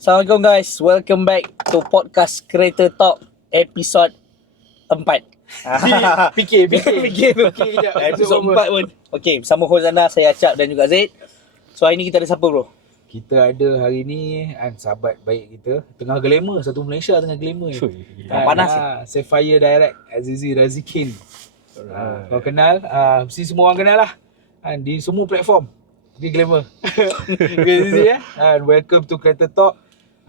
Assalamualaikum guys, welcome back to podcast Creator Talk episod 4. Fikir kejap. Episod 4 pun. Okay, bersama Hozana, saya Acap dan juga Zaid. So hari ni kita ada siapa bro? Kita ada hari ni sahabat baik kita tengah glamour, satu Malaysia tengah glamour. Panas Sapphire Direct, Azizi Razikin. Kau kenal, mesti semua orang kenal lah. Di semua platform dia glamour. Okay, Azizi and welcome to Creator Talk.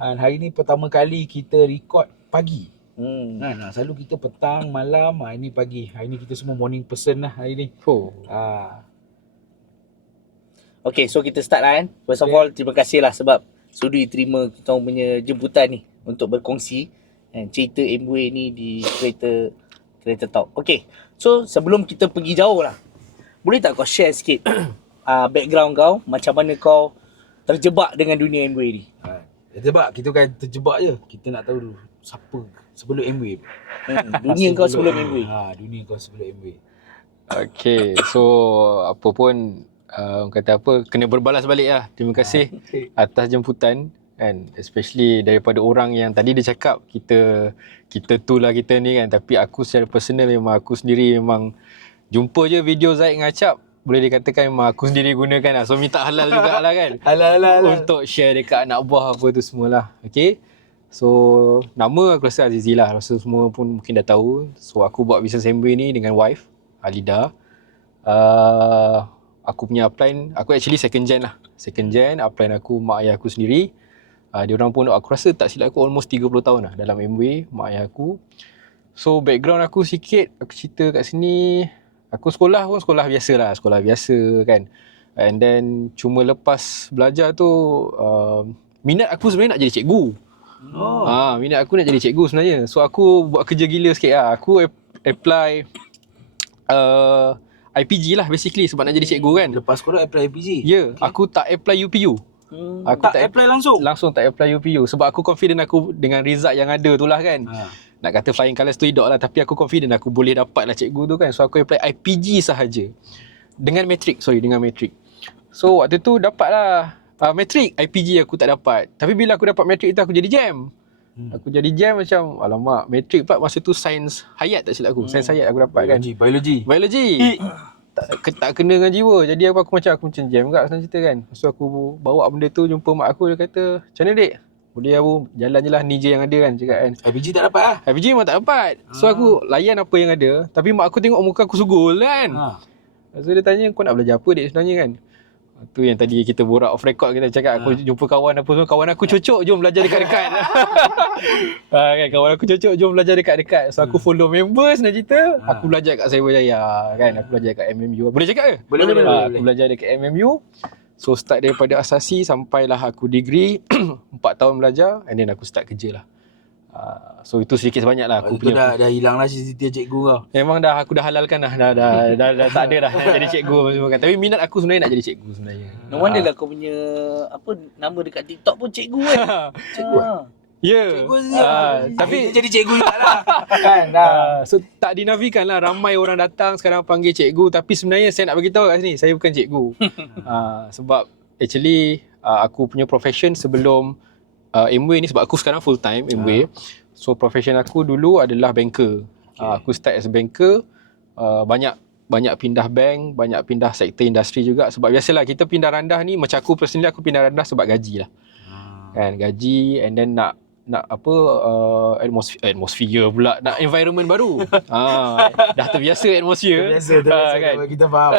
Hari ni pertama kali kita record pagi. Selalu kita petang, malam, hari ni pagi. Hari ni kita semua morning person lah hari ni. Okay, so kita start lah kan. First of all, terima kasih lah sebab sudi terima kita punya jemputan ni untuk berkongsi cerita Amway ni di Creator Talk. Okay, so sebelum kita pergi jauh lah, boleh tak kau share sikit background kau, macam mana kau terjebak dengan dunia Amway ni? Terjebak, kita kan terjebak je. Kita nak tahu dulu siapa sebelum Amway. Dunia kau sebelum Amway. Dunia kau sebelum Amway. Okay, so apa pun orang kata apa, kena berbalas balik lah. Terima kasih atas jemputan kan, especially daripada orang yang tadi dia cakap kita tu lah kita ni kan, tapi aku secara personal memang aku sendiri memang jumpa je video Zaid dengan Acap, boleh dikatakan memang aku sendiri gunakan lah. So minta halal jugalah kan. halal untuk share dekat anak buah apa tu semualah. Okay, so nama aku rasa Azizi lah, rasa semua pun mungkin dah tahu. So aku buat business Amway ni dengan wife Alida. Aku punya upline, aku actually second gen, upline aku mak ayah aku sendiri. Dia orang pun aku rasa tak silap aku almost 30 tahun lah dalam Amway, mak ayah aku. So background aku sikit, aku cerita kat sini. Aku sekolah pun sekolah biasa kan. And then cuma lepas belajar tu minat aku sebenarnya nak jadi cikgu. Minat aku nak jadi cikgu sebenarnya. So aku buat kerja gila sikit lah. Aku apply IPG lah basically sebab nak jadi cikgu kan. Lepas sekolah apply IPG? Ya, okay. Aku tak apply UPU. Aku tak apply langsung? Langsung tak apply UPU sebab aku confident aku dengan result yang ada tu lah kan. Nak kata flying colours tu tidak lah, tapi aku confident aku boleh dapat lah cikgu tu kan. So aku apply IPG sahaja. Dengan matrik. So waktu tu dapat lah matrik, IPG aku tak dapat. Tapi bila aku dapat matrik tu aku jadi jam. Aku jadi jam macam, alamak, matrik pula masa tu sains hayat tak silap aku. Sains hayat aku dapat kan. Biologi. tak kena dengan jiwa. Jadi aku macam jam juga senang cerita kan. So aku bawa benda tu jumpa mak aku, dia kata, "Macam mana dek? Boleh aku jalan je lah, ni je yang ada kan," cakap kan. IPG tak dapat lah? IPG memang tak dapat. So aku layan apa yang ada. Tapi mak aku tengok muka aku sugul kan. So dia tanya, "Kau nak belajar apa dek sebenarnya kan?" Tu yang tadi kita borak off record, kita cakap aku jumpa kawan apa semua. Kawan aku cocok, jom belajar dekat-dekat. Kan, kawan aku cocok, jom belajar dekat-dekat. So aku follow members nak cerita. Aku belajar kat Cyberjaya kan. Aku belajar kat MMU. Boleh cakap ke? Boleh. Aku belajar dekat MMU. So start daripada asasi sampailah aku degree. 4 tahun belajar and then aku start kerja lah. So itu sedikit sebanyak lah aku punya. Dah hilang lah cita-cita cikgu kau. Memang aku dah halalkan dah. Dah tak ada dah nak jadi cikgu semua kan. Tapi minat aku sebenarnya nak jadi cikgu sebenarnya. No wonder lah kau punya nama dekat TikTok pun cikgu kan. Cikgu. Ya. Tapi jadi cikgu juga lah. Kan. So tak dinafikan lah, ramai orang datang sekarang panggil cikgu, tapi sebenarnya saya nak bagi tahu kat sini, saya bukan cikgu. Sebab actually aku punya profession sebelum Amway ni, sebab aku sekarang full time Amway. So profession aku dulu adalah banker. Aku start as banker. Banyak pindah bank, banyak pindah sektor industri juga. Sebab biasalah kita pindah randah ni, macam aku personally aku pindah randah sebab gaji lah. Kan, gaji, and then nak atmosphere pula, nak environment baru. Dah terbiasa atmosphere. Terbiasa kan? Kita faham.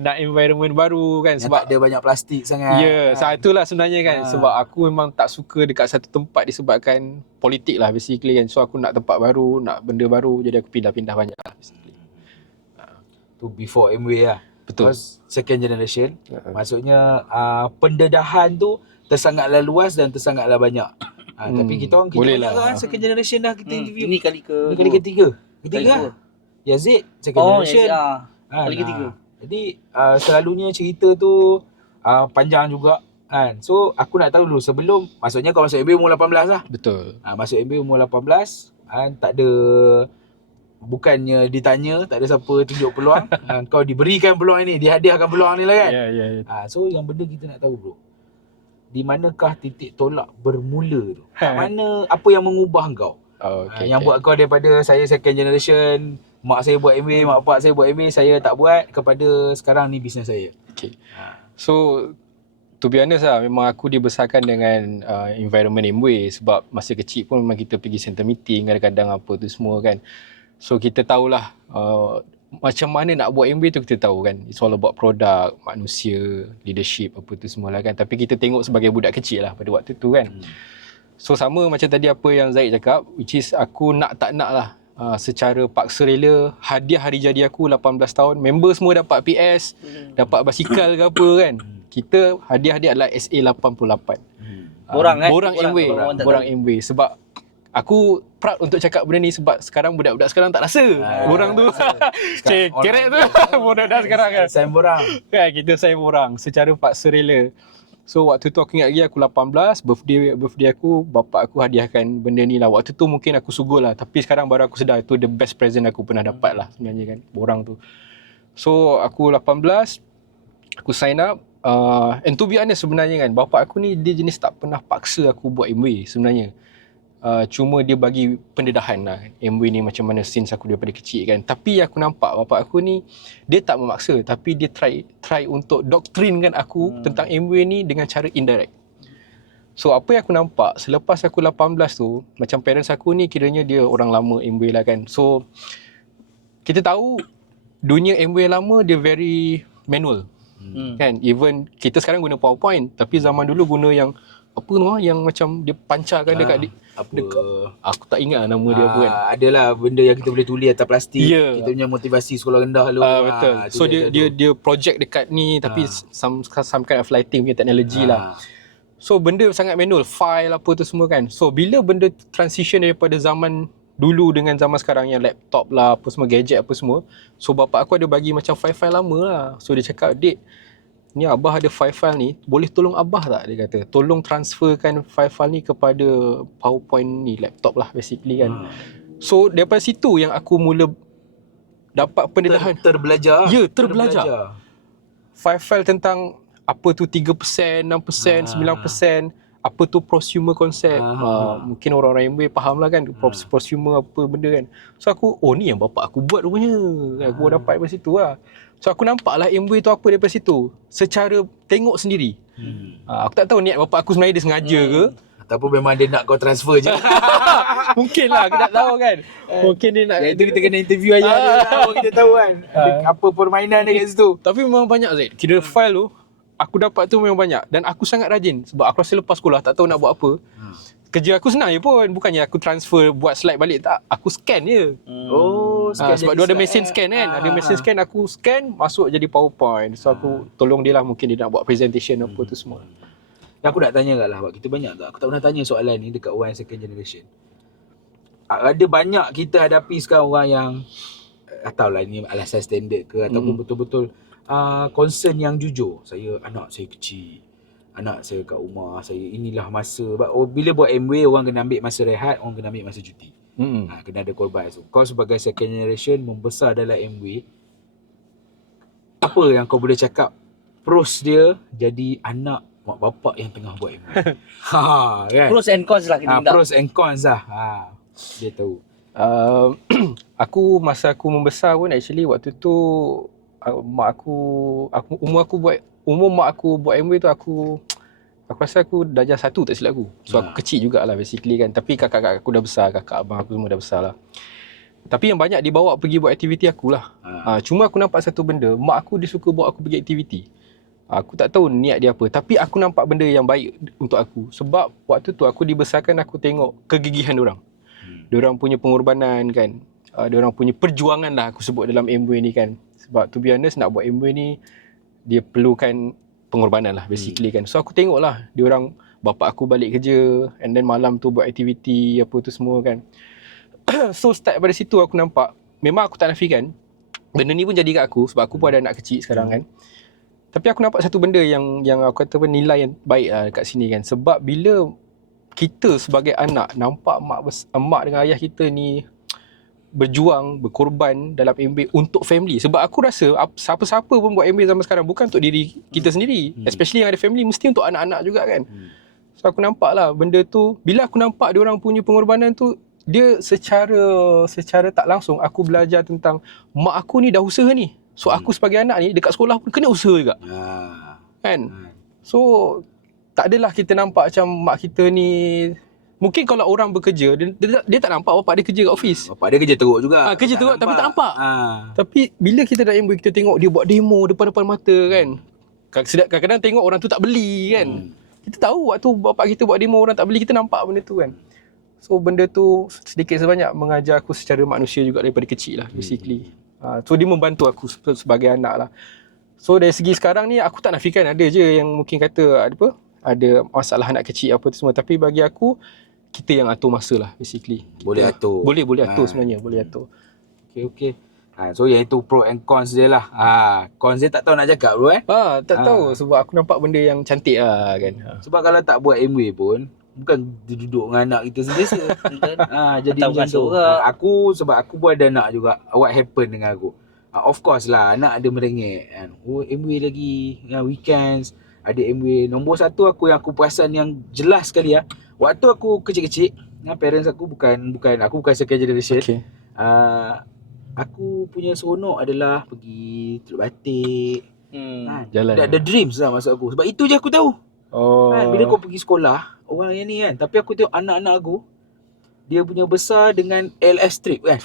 Nak environment baru kan, yang sebab tak ada banyak plastik sangat. Itulah sebenarnya kan. Sebab aku memang tak suka dekat satu tempat disebabkan politik lah basically kan. So aku nak tempat baru, nak benda baru, jadi aku pindah-pindah banyak lah basically. Tu before Amway lah. Betul. Second generation. Maksudnya pendedahan tu tersangatlah luas dan tersangatlah banyak. Tapi kita orang boleh banyak lah. kan second generation dah kita interview. Ini kali ketiga. Ketiga. Yazid second generation. Kali ketiga. Jadi selalunya cerita tu panjang juga kan. So aku nak tahu dulu, sebelum maksudnya kau masuk MBA umur 18 lah. Betul. Masuk MBA umur 18 kan, tak ada, bukannya ditanya, tak ada siapa tunjuk peluang. Kau diberikan peluang ini, dihadiahkan peluang ni lah kan. Ya. So yang benda kita nak tahu bro, di manakah titik tolak bermula tu? Kat mana, apa yang mengubah kau? Yang buat kau daripada saya second generation, mak saya buat MBA, mak bapak saya buat MBA, saya tak buat, kepada sekarang ni bisnes saya. Okay. So to be honest lah, memang aku dibesarkan dengan environment Amway. Sebab masa kecil pun memang kita pergi center meeting kadang-kadang apa tu semua kan. So kita tahulah macam mana nak buat Amway tu, kita tahu kan. It's all about produk, manusia, leadership apa tu semua lah kan. Tapi kita tengok sebagai budak kecil lah pada waktu tu kan. So sama macam tadi apa yang Zaid cakap, which is aku nak tak nak lah secara paksa rela, hadiah hari jadi aku 18 tahun, member semua dapat PS, dapat basikal ke apa kan. Kita hadiah dia adalah SA88. Borang Amway. Sebab aku proud untuk cakap benda ni, sebab sekarang budak-budak sekarang tak rasa borang tu. Kerek tu budak-budak sekarang kan. Sign borang. Kan kita sign borang secara paksa rela. So waktu tu aku ingat lagi aku 18, birthday aku, bapak aku hadiahkan benda ni lah. Waktu tu mungkin aku sugul lah, tapi sekarang baru aku sedar itu the best present aku pernah dapat lah sebenarnya kan, borang tu. So aku 18, aku sign up. And to be honest sebenarnya kan, bapak aku ni dia jenis tak pernah paksa aku buat Amway sebenarnya. Cuma dia bagi pendedahan lah Amway ni macam mana since aku daripada kecil kan. Tapi aku nampak bapak aku ni dia tak memaksa, tapi dia try untuk doktrinkan aku tentang Amway ni dengan cara indirect. So apa yang aku nampak selepas aku 18 tu, macam parents aku ni kiranya dia orang lama Amway lah kan. So kita tahu dunia Amway lama dia very manual. Kan, even kita sekarang guna PowerPoint, tapi zaman dulu guna yang apa tu yang macam dia pancarkan dekat aku tak ingat nama dia apa kan. Adalah benda yang kita boleh tulis atas plastik. Kita punya motivasi sekolah rendah dulu. Betul. So dia project dekat ni, tapi some kind of lighting punya teknologi lah. So benda sangat manual, file apa tu semua kan. So bila benda transition daripada zaman dulu dengan zaman sekarang yang laptop lah, apa semua gadget apa semua. So bapak aku ada bagi macam file-file lama lah. So dia cakap, "Dek, ni abah ada file-file ni, boleh tolong abah tak?" Dia kata, "Tolong transferkan file-file ni kepada PowerPoint ni, laptop lah basically kan." So daripada situ yang aku mula dapat pendedahan. Terbelajar. Ya, terbelajar. File-file tentang apa tu 3%, 6%, 9%, apa tu prosumer concept. Mungkin orang-orang Amway faham lah kan prosumer apa benda kan. So aku, ni yang bapak aku buat rupanya. Aku dapat daripada situ lah. So aku nampak lah Amway tu apa daripada situ, secara tengok sendiri. Aku tak tahu niat bapak aku sebenarnya dia sengaja ke, ataupun memang dia nak kau transfer je. Mungkin lah, aku tak tahu kan. Mungkin dia nak. Itu kita kena interview aja dia, kita tahu kan apa permainan dia kat situ. Tapi memang banyak Zaid. Kira file tu aku dapat tu memang banyak. Dan aku sangat rajin. Sebab aku rasa lepas sekolah tak tahu nak buat apa. Kerja aku senang je pun. Bukannya aku transfer buat slide balik, tak. Aku scan je. Scan sebab dia ada mesin scan kan. Ada mesin scan, aku scan masuk jadi PowerPoint. So aku tolong dia lah, mungkin dia nak buat presentation apa tu semua. Aku nak tanya kat lah, kita banyak tak? Aku tak pernah tanya soalan ni dekat orang second generation. Ada banyak kita hadapi sekarang orang yang tak tahulah ni alasan standard ke ataupun betul-betul concern yang jujur. Anak saya kecil, anak saya kat rumah, saya inilah masa. Bila buat Amway, orang kena ambil masa rehat, orang kena ambil masa cuti. Kena ada korban. So, kau sebagai second generation membesar dalam Amway, apa yang kau boleh cakap pros dia jadi anak mak bapak yang tengah buat Amway? Kan? Pros and cons lah kita minta. Pros and cons lah. Dia tahu. Aku masa aku membesar pun actually waktu tu umur mak aku buat Amway tu aku rasa aku darjah 1 tak silap aku. So aku kecil jugalah basically kan. Tapi kakak-kakak aku dah besar, kakak abang aku semua dah besar lah. Tapi yang banyak dibawa pergi buat aktiviti akulah. Cuma aku nampak satu benda, mak aku dia suka bawa aku pergi aktiviti. Aku tak tahu niat dia apa, tapi aku nampak benda yang baik untuk aku. Sebab waktu tu aku dibesarkan, aku tengok kegigihan diorang. Diorang punya pengorbanan kan. Diorang punya perjuangan lah aku sebut dalam Amway ni kan. Sebab to be honest, nak buat Amway ni dia perlukan pengorbanan lah basically kan. So aku tengok lah diorang, bapak aku balik kerja and then malam tu buat aktiviti apa tu semua kan. So start pada situ aku nampak, memang aku tak nafikan benda ni pun jadi kat aku sebab aku pun ada anak kecil sekarang kan. Tapi aku nampak satu benda yang aku kata pun nilai yang baik lah kat sini kan. Sebab bila kita sebagai anak nampak mak dengan ayah kita ni berjuang, berkorban dalam MBA untuk family. Sebab aku rasa siapa-siapa pun buat MBA zaman sekarang bukan untuk diri kita sendiri. Especially yang ada family, mesti untuk anak-anak juga kan. So aku nampak lah benda tu, bila aku nampak dia orang punya pengorbanan tu, dia secara tak langsung aku belajar tentang mak aku ni dah usaha ni. So aku sebagai anak ni dekat sekolah pun kena usaha juga. Kan? So tak adalah kita nampak macam mak kita ni, mungkin kalau orang bekerja dia tak nampak bapak dia kerja kat office. Bapak dia kerja teruk juga. Kerja teruk tapi tak nampak. Tapi bila kita dah MBA, kita tengok dia buat demo depan-depan mata kan. Kadang-kadang tengok orang tu tak beli kan. Kita tahu waktu bapak kita buat demo orang tak beli, kita nampak benda tu kan. So benda tu sedikit sebanyak mengajar aku secara manusia juga daripada kecil lah basically. So dia membantu aku sebagai anak lah. So dari segi sekarang ni aku tak nafikan ada je yang mungkin kata ada masalah anak kecil apa tu semua. Tapi bagi aku, kita yang atur masa lah basically. Boleh atur. Boleh atur sebenarnya, boleh atur. Okay. So yang itu pro and cons dia lah. Cons dia tak tahu nak cakap bro Tak tahu sebab aku nampak benda yang cantik lah kan. Sebab kalau tak buat MWay pun, bukan dia duduk dengan anak kita sentiasa. Jadi Atau macam tu. Sebab aku pun ada anak juga. What happen dengan aku? Of course lah, anak ada merengek kan. MWay lagi, weekends ada MWay. Nombor satu yang aku perasan yang jelas sekali waktu aku kecil-kecil, parents aku bukan second generation. Okay. Aku punya seronok adalah pergi Teluk Batik. Jalan. The dreams lah maksud aku. Sebab itu je aku tahu. Bila kau pergi sekolah, orang yang ni kan. Tapi aku tengok anak-anak aku, dia punya besar dengan LS trip kan.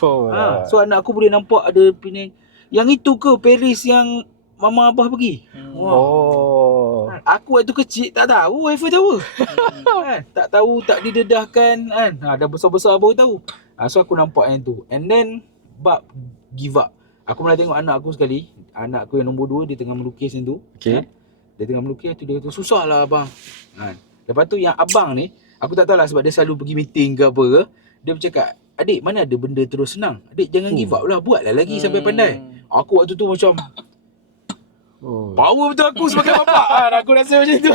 So anak aku boleh nampak ada Penang. Yang itu ke Paris yang mama abah pergi? Aku waktu kecil tak tahu Eiffel Tower. Tak tahu, tak didedahkan kan. Dah besar-besar baru tahu. So aku nampak yang tu. And then give up. Aku pernah tengok anak aku sekali. Anak aku yang nombor 2, dia tengah melukis yang tu. Okay. Dia tengah melukis tu, dia kata susah lah abang. Lepas tu yang abang ni, aku tak tahulah sebab dia selalu pergi meeting ke apa ke. Dia bercakap, adik mana ada benda terus senang. Adik jangan give up lah, buatlah lagi sampai pandai. Aku waktu tu macam power betul aku sebagai bapak. Aku rasa macam tu.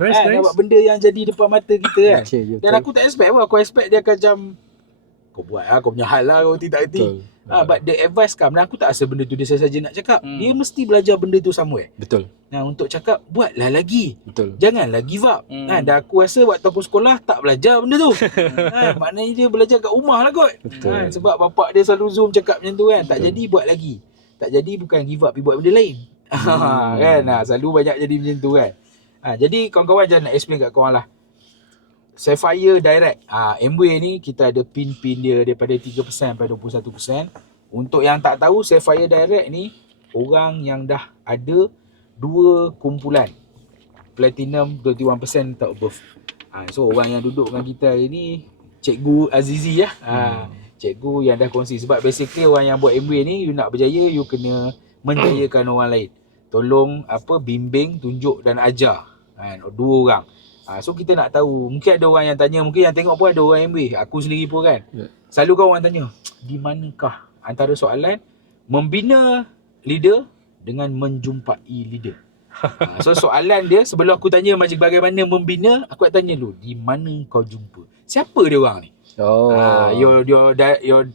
Nice. Nampak benda yang jadi depan mata kita kan. Okay, Dan aku tak expect pun. Aku expect dia akan macam, kau buat lah, kau punya hal lah, kau tidak erti. But the advice come, dan aku tak rasa benda tu dia saja nak cakap. Dia mesti belajar benda tu somewhere. Betul. Untuk cakap, buatlah lagi. Betul. Janganlah give up. Dan aku rasa waktu aku sekolah tak belajar benda tu. Maknanya dia belajar kat rumah lah kot. Sebab bapak dia selalu zoom cakap macam tu kan. Tak jadi, buat lagi. Tak jadi, bukan give up, pergi buat benda lain. Kan? Selalu banyak jadi macam tu kan. Jadi kawan-kawan jangan nak explain kat korang lah. Sapphire Direct. MWay ni kita ada pin-pin dia daripada 3% sampai 21%. Untuk yang tak tahu, Sapphire Direct ni orang yang dah ada 2 kumpulan Platinum 21% atau above. So orang yang duduk dengan kita hari ni, Cikgu Azizi cikgu yang dah kongsi. Sebab basically orang yang buat MWay ni, you nak berjaya, you kena menjayakan orang lain. Tolong bimbing, tunjuk dan ajar. 2 orang. So kita nak tahu, mungkin ada orang yang tanya, mungkin yang tengok pun ada orang MWay, aku sendiri pun kan. Selalu kan orang tanya, di manakah antara soalan membina leader dengan menjumpai leader? So soalan dia, sebelum aku tanya macam bagaimana membina, aku nak tanya dulu, di mana kau jumpa? Siapa dia orang ni? Your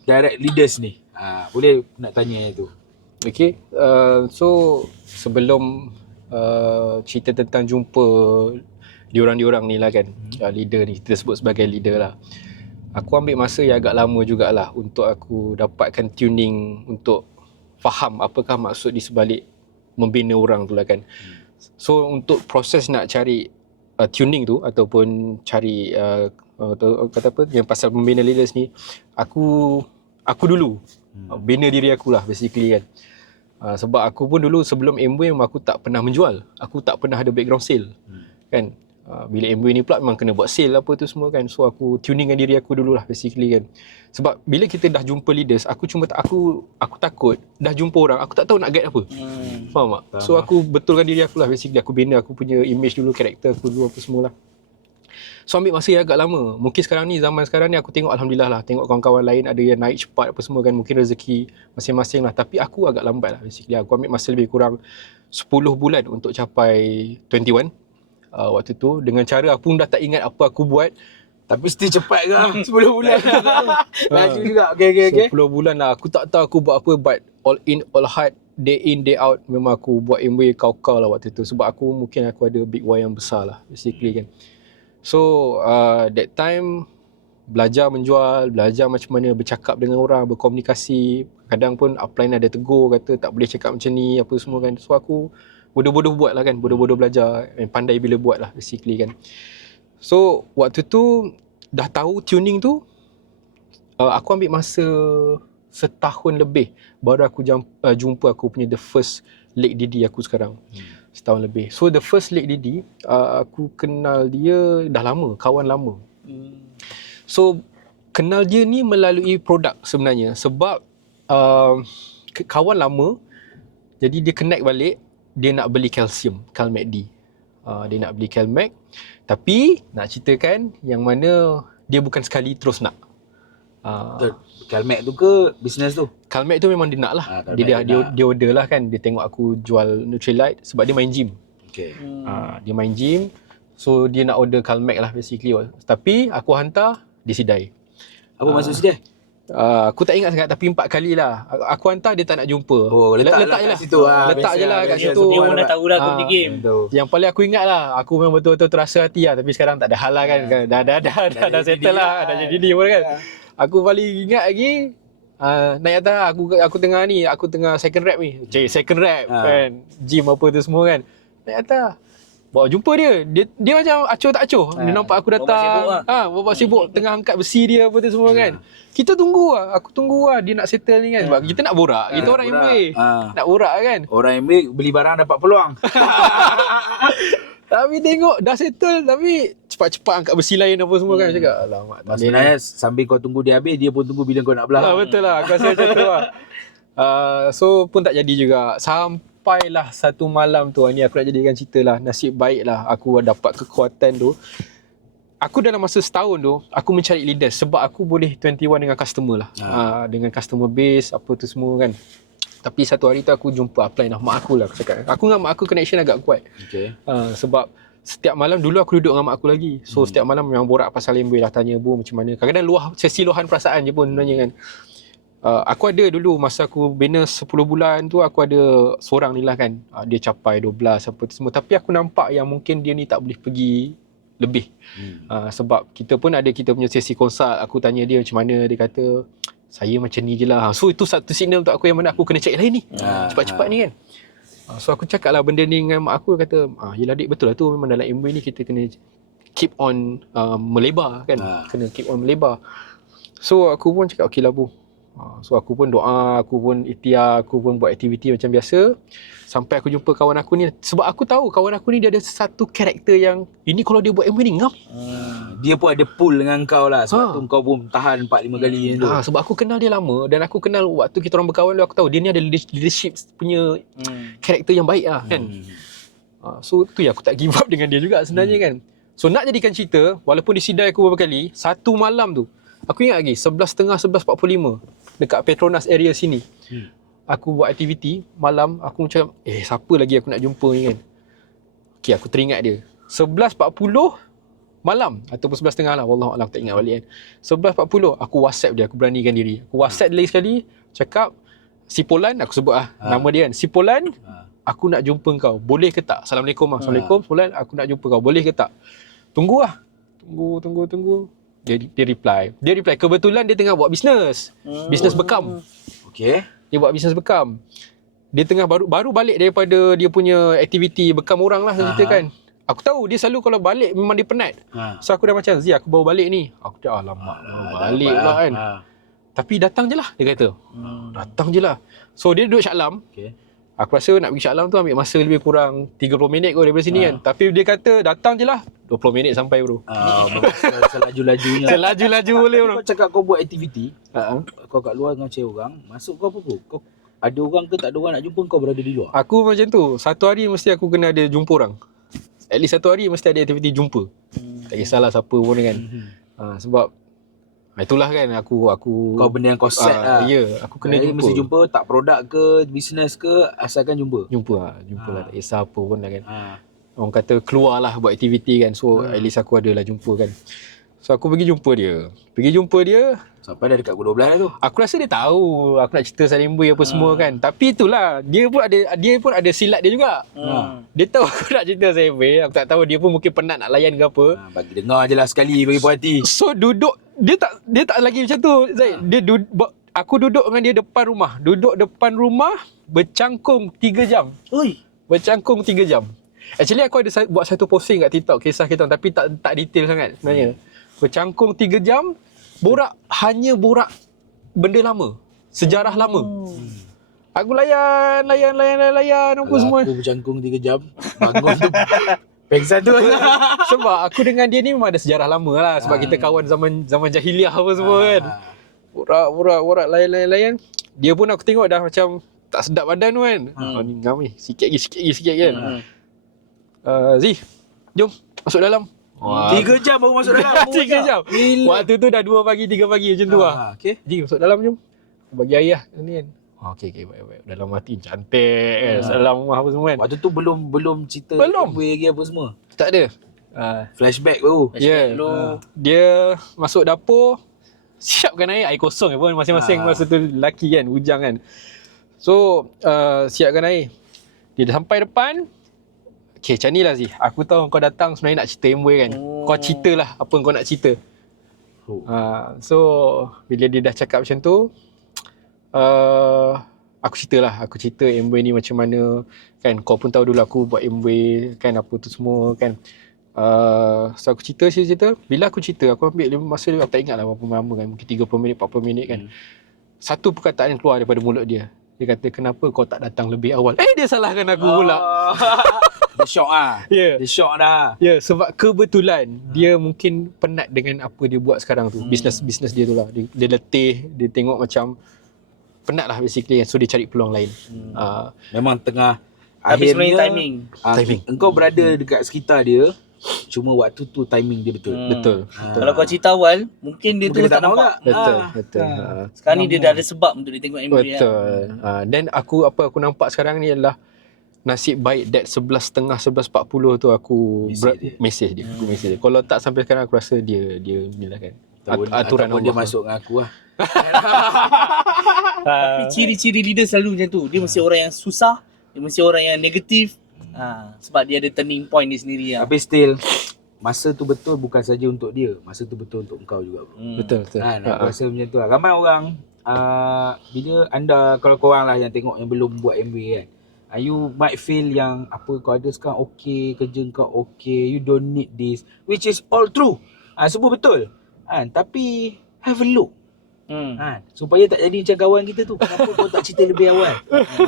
direct leaders ni. Boleh nak tanya tu. Okay. So sebelum cerita tentang jumpa diorang ni lah kan, leader ni, kita sebut sebagai leader lah. Aku ambil masa yang agak lama jugalah untuk aku dapatkan tuning untuk faham apakah maksud di sebalik membina orang tu lah kan. So untuk proses nak cari tuning tu ataupun cari kata apa yang pasal membina leaders ni, aku dulu bina diri aku lah basically kan. Sebab aku pun dulu sebelum MWay aku tak pernah menjual, aku tak pernah ada background sale kan. Bila MWay ni pula memang kena buat sale apa tu semua kan. So aku tuningkan diri aku dululah basically kan. Sebab bila kita dah jumpa leaders, aku takut dah jumpa orang, aku tak tahu nak guide apa. Faham tak? So aku betulkan diri aku lah basically. Aku bina aku punya image dulu, karakter aku dulu apa semualah. So ambil masa yang agak lama. Mungkin sekarang ni, zaman sekarang ni aku tengok alhamdulillah lah, tengok kawan-kawan lain ada yang naik cepat apa semua kan. Mungkin rezeki masing-masing lah. Tapi aku agak lambat lah basically. Aku ambil masa lebih kurang 10 bulan untuk capai 21 waktu tu. Dengan cara aku pun dah tak ingat apa aku buat. Tapi still cepat ke 10 bulan. Laju juga. Okay. 10 bulan lah. Aku tak tahu aku buat apa, but all in, all hard, day in, day out, memang aku buat MW kau-kau lah waktu tu. Sebab mungkin aku ada big why yang besar lah, basically kan. So, that time, belajar menjual, belajar macam mana bercakap dengan orang, berkomunikasi. Kadang pun upline ada tegur, kata tak boleh cakap macam ni, apa semua kan. So, aku bodoh-bodoh buat lah kan. Bodoh-bodoh belajar, pandai bila buat lah, basically kan. So, waktu tu dah tahu tuning tu, aku ambil masa setahun lebih baru aku jumpa aku punya the first Lake Didi aku sekarang. Setahun lebih. So, the first Lake Didi, aku kenal dia dah lama, kawan lama. So, kenal dia ni melalui produk sebenarnya. Sebab kawan lama, jadi dia connect balik, dia nak beli kalsium, Calmac-D. Dia nak beli Calmac. Tapi nak ceritakan yang mana dia bukan sekali terus nak. Calmac tu ke business tu? Calmac tu memang dia nak lah. Dia order lah kan. Dia tengok aku jual Nutrilite sebab dia main gym. Okay. Dia main gym. So dia nak order Calmac lah basically. Tapi aku hantar dia sidai. Apa maksud sedih? Aku tak ingat sangat tapi 4 kali lah. Aku hantar dia tak nak jumpa. Letak je lah kat situ. Letak je lah kat situ. Dia pun dah tahu dah aku punya game. Yang paling aku ingat lah, aku memang betul-betul terasa hati lah. Tapi sekarang tak ada hal lah kan. Dah settle lah. Dah jadi dia pun kan. Aku paling ingat lagi, naik atas aku tengah second rep ni. Second rep kan. Gym apa tu semua kan. Naik atas. Bawa jumpa dia. Dia macam acuh tak acuh. Dia nampak aku datang. Bawa sibuk tengah angkat besi dia apa tu semua kan. Kita tunggu lah. Aku tunggu lah dia nak settle ni kan. Sebab kita nak borak. Kita orang MBA. Nak borak kan. Orang MBA beli barang dapat peluang. Tapi tengok dah settle tapi cepat-cepat angkat besi lain apa semua kan. Cakap alamak. Sebenarnya sambil kau tunggu dia habis, dia pun tunggu bila kau nak belah. Betul lah. Aku rasa macam tu lah. So pun tak jadi juga. Sampailah satu malam tu, ni aku nak jadikan cerita lah. Nasib baik lah aku dapat kekuatan tu. Aku dalam masa setahun tu, aku mencari leaders sebab aku boleh 21 dengan customer lah. Dengan customer base, apa tu semua kan. Tapi satu hari tu aku jumpa upline lah, mak aku lah aku cakap. Aku dengan mak aku connection agak kuat. Okay. Sebab setiap malam dulu aku duduk dengan mak aku lagi. So setiap malam memang borak pasal MBA lah, tanya Bu macam mana. Kadang-kadang sesi luahan perasaan je pun sebenarnya kan. Aku ada dulu masa aku bina 10 bulan tu, aku ada seorang ni lah kan. Dia capai 12 apa tu semua. Tapi aku nampak yang mungkin dia ni tak boleh pergi lebih. Sebab kita pun ada kita punya sesi konsult. Aku tanya dia macam mana, dia kata saya macam ni je lah. So itu satu signal untuk aku yang mana aku kena cari lain ni. Cepat-cepat ni kan. So aku cakap lah benda ni dengan mak aku. Dia kata yelah dik, betul lah tu. Memang dalam MBA ni kita kena keep on melebar kan. Kena keep on melebar. So aku pun cakap okey lah Bu. So aku pun doa, aku pun ikhtiar, aku pun buat aktiviti macam biasa. Sampai aku jumpa kawan aku ni. Sebab aku tahu kawan aku ni dia ada satu karakter yang ini kalau dia buat MBA ni ngam. Dia pun ada pull dengan kau lah. Sebab tu kau pun tahan 4-5 kali tu. Sebab aku kenal dia lama. Dan aku kenal waktu kita orang berkawan dulu, aku tahu dia ni ada leadership punya karakter yang baik lah kan. So tu yang aku tak give up dengan dia juga sebenarnya kan. So nak jadikan cerita, walaupun disidai aku beberapa kali, satu malam tu aku ingat lagi 11.30, 11.45 dekat Petronas area sini. Aku buat aktiviti malam, aku macam siapa lagi aku nak jumpa ni kan. Okay, aku teringat dia 11.40 malam ataupun 11.30 lah, wallahualam tak ingat balik kan. 11.40 aku WhatsApp dia, aku beranikan diri. Aku WhatsApp dia lagi sekali, cakap si Polan, aku sebut nama dia kan. Si Polan, aku nak jumpa kau, boleh ke tak? Assalamualaikum. Assalamualaikum Polan, aku nak jumpa kau, boleh ke tak? Tunggu lah. Tunggu. Dia reply. Kebetulan dia tengah buat bisnes. Bisnes bekam. Okay. Dia buat bisnes bekam. Dia tengah baru balik daripada dia punya aktiviti bekam orang lah saya ceritakan. Aku tahu dia selalu kalau balik memang dia penat. So aku dah macam, Zee aku baru balik ni. Aku dah alamak, baru balik pula kan. Tapi datang je lah dia kata. Datang je lah. So dia duduk Shah Alam. Okay. Aku rasa nak pergi Shah Alam tu ambil masa lebih kurang 30 minit kot daripada sini kan. Tapi dia kata datang je lah 20 minit sampai bro. Selaju-lajunya. Selaju-laju boleh bro. Kau cakap kau buat aktiviti, kau kat luar dengan cewek orang, masuk kau apa bro? Kau ada orang ke tak ada orang nak jumpa, kau berada di luar? Aku macam tu. Satu hari mesti aku kena ada jumpa orang. At least satu hari mesti ada aktiviti jumpa. Tak kisahlah siapa pun kan. Sebab itulah kan aku kau benda yang kau set lah. Ya, aku kena jumpa. Mesti jumpa, tak produk ke, bisnes ke, asalkan jumpa. Jumpa lah. Tak kisah apa pun lah kan. Orang kata keluar lah buat aktiviti kan. So at least aku adalah jumpa kan. So aku pergi jumpa dia. Sampai dah dekat pukul 12 dah tu. Aku rasa dia tahu aku nak cerita Salimboy apa semua kan. Tapi itulah, dia pun ada silat dia juga. Dia tahu aku nak cerita Salimboy. Aku tak tahu dia pun mungkin penat nak layan ke apa. Bagi dengar je lah sekali, bagi puas hati. So duduk, dia tak lagi macam tu Zaid. Aku duduk dengan dia depan rumah. Duduk depan rumah bercangkung 3 jam. Oi. Bercangkung 3 jam. Actually aku ada buat satu posting kat TikTok kisah kita, tapi tak detail sangat sebenarnya. Bercangkung 3 jam, hanya borak benda lama, sejarah lama. Aku layan apa semua. Aku bercangkung 3 jam, bangun tu pengsan tu. Sebab aku dengan dia ni memang ada sejarah lama lah. Sebab kita kawan zaman jahiliah apa semua kan. Borak layan. Dia pun aku tengok dah macam tak sedap badan tu kan. Ni ngam ni, sikit lagi kan. Zee, jom masuk dalam. 3 jam baru masuk dalam. 3 jam. Waktu tu dah 2 pagi, 3 pagi macam tu lah. Okay. Ji, masuk dalam jom. Bagi ayah ni kan. Okay, baik. Dalam hati cantik kan. Dalam rumah apa semua kan. Waktu tu belum cerita Belum. lagi apa semua. Tak ada. Flashback baru. Ya. Dia masuk dapur, siapkan air kosong pun masing-masing masa tu lelaki kan, bujang kan. So, siapkan air. Dia dah sampai depan. Okay, macam ni lah Zee. Aku tahu kau datang sebenarnya nak cerita Amway kan. Kau ceritalah apa kau nak cerita. So, bila dia dah cakap macam tu, aku cerita Amway ni macam mana kan. Kau pun tahu dulu aku buat Amway kan, apa tu semua kan. So aku cerita. Bila aku cerita, aku ambil masa dia, aku tak ingat lah berapa lama kan. Mungkin 30 minit, 40 minit kan. Satu perkataan yang keluar daripada mulut dia. Dia kata, kenapa kau tak datang lebih awal? Dia salahkan aku pula. Dia shock lah. Ya. Dia shock dah. Ya, sebab kebetulan dia mungkin penat dengan apa dia buat sekarang tu. Bisnes dia tu lah. Dia letih, dia tengok macam penat lah basically. So dia cari peluang lain. Memang tengah Tapi sebenarnya akhirnya timing. Engkau berada dekat sekitar dia. Cuma waktu tu timing dia betul. Betul. Kalau kau cerita awal, mungkin dia tu tak nampak. Betul. Sekarang ni dia dah ada sebab untuk dia tengok MV. Betul. Dan aku nampak sekarang ni adalah nasib baik that 11.30 tu aku mesej dia. Aku mesej dia. Kalau tak sampai sekarang aku rasa dia ni lah kan. Aturan Allah. Allah. Dia masuk dengan aku lah. Tapi ciri-ciri leader selalu macam tu. Dia mesti orang yang susah, dia mesti orang yang negatif. Sebab dia ada turning point dia sendiri lah. Tapi still, masa tu betul bukan saja untuk dia. Masa tu betul untuk engkau juga bro. Betul. Aku rasa macam tu lah. Ramai orang, bila anda, kalau korang lah yang tengok yang belum buat MV kan, you might feel yang apa kau ada sekarang okay, kerja kau okay, you don't need this, which is all true. Semua betul. Tapi have a look. Supaya tak jadi macam kawan kita tu. Kenapa kau tak cerita lebih awal?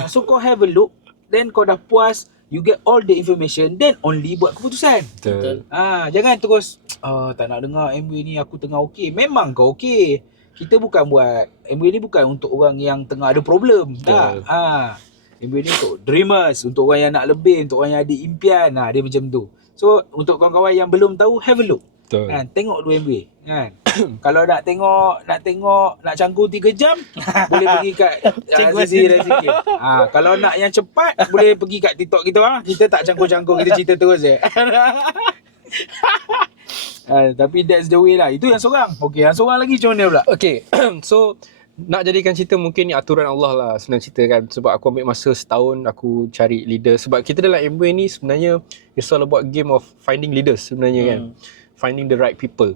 So kau have a look, then kau dah puas, you get all the information, then only buat keputusan. Betul. Jangan terus tak nak dengar MV ni aku tengah okay. Memang kau okay. Kita bukan buat MV ni bukan untuk orang yang tengah ada problem. Tak. MV ni untuk dreamers, untuk orang yang nak lebih, untuk orang yang ada impian. Dia macam tu. So untuk kawan-kawan yang belum tahu, have a look. Betul. Tengok dulu MV kan. Kalau nak cangkung 3 jam, boleh pergi kat Azizi Razikin. Kalau nak yang cepat, boleh pergi kat TikTok kita orang. Kita tak cangkung-cangkung, kita cerita terus je. Tapi that's the way lah. Itu yang seorang. Okay, yang seorang lagi macam mana pula? Okay. So nak jadikan cerita mungkin ni aturan Allah lah, senang cerita kan. Sebab aku ambil masa setahun aku cari leader. Sebab kita dalam MW ni sebenarnya it's all about game of finding leaders sebenarnya kan. Finding the right people.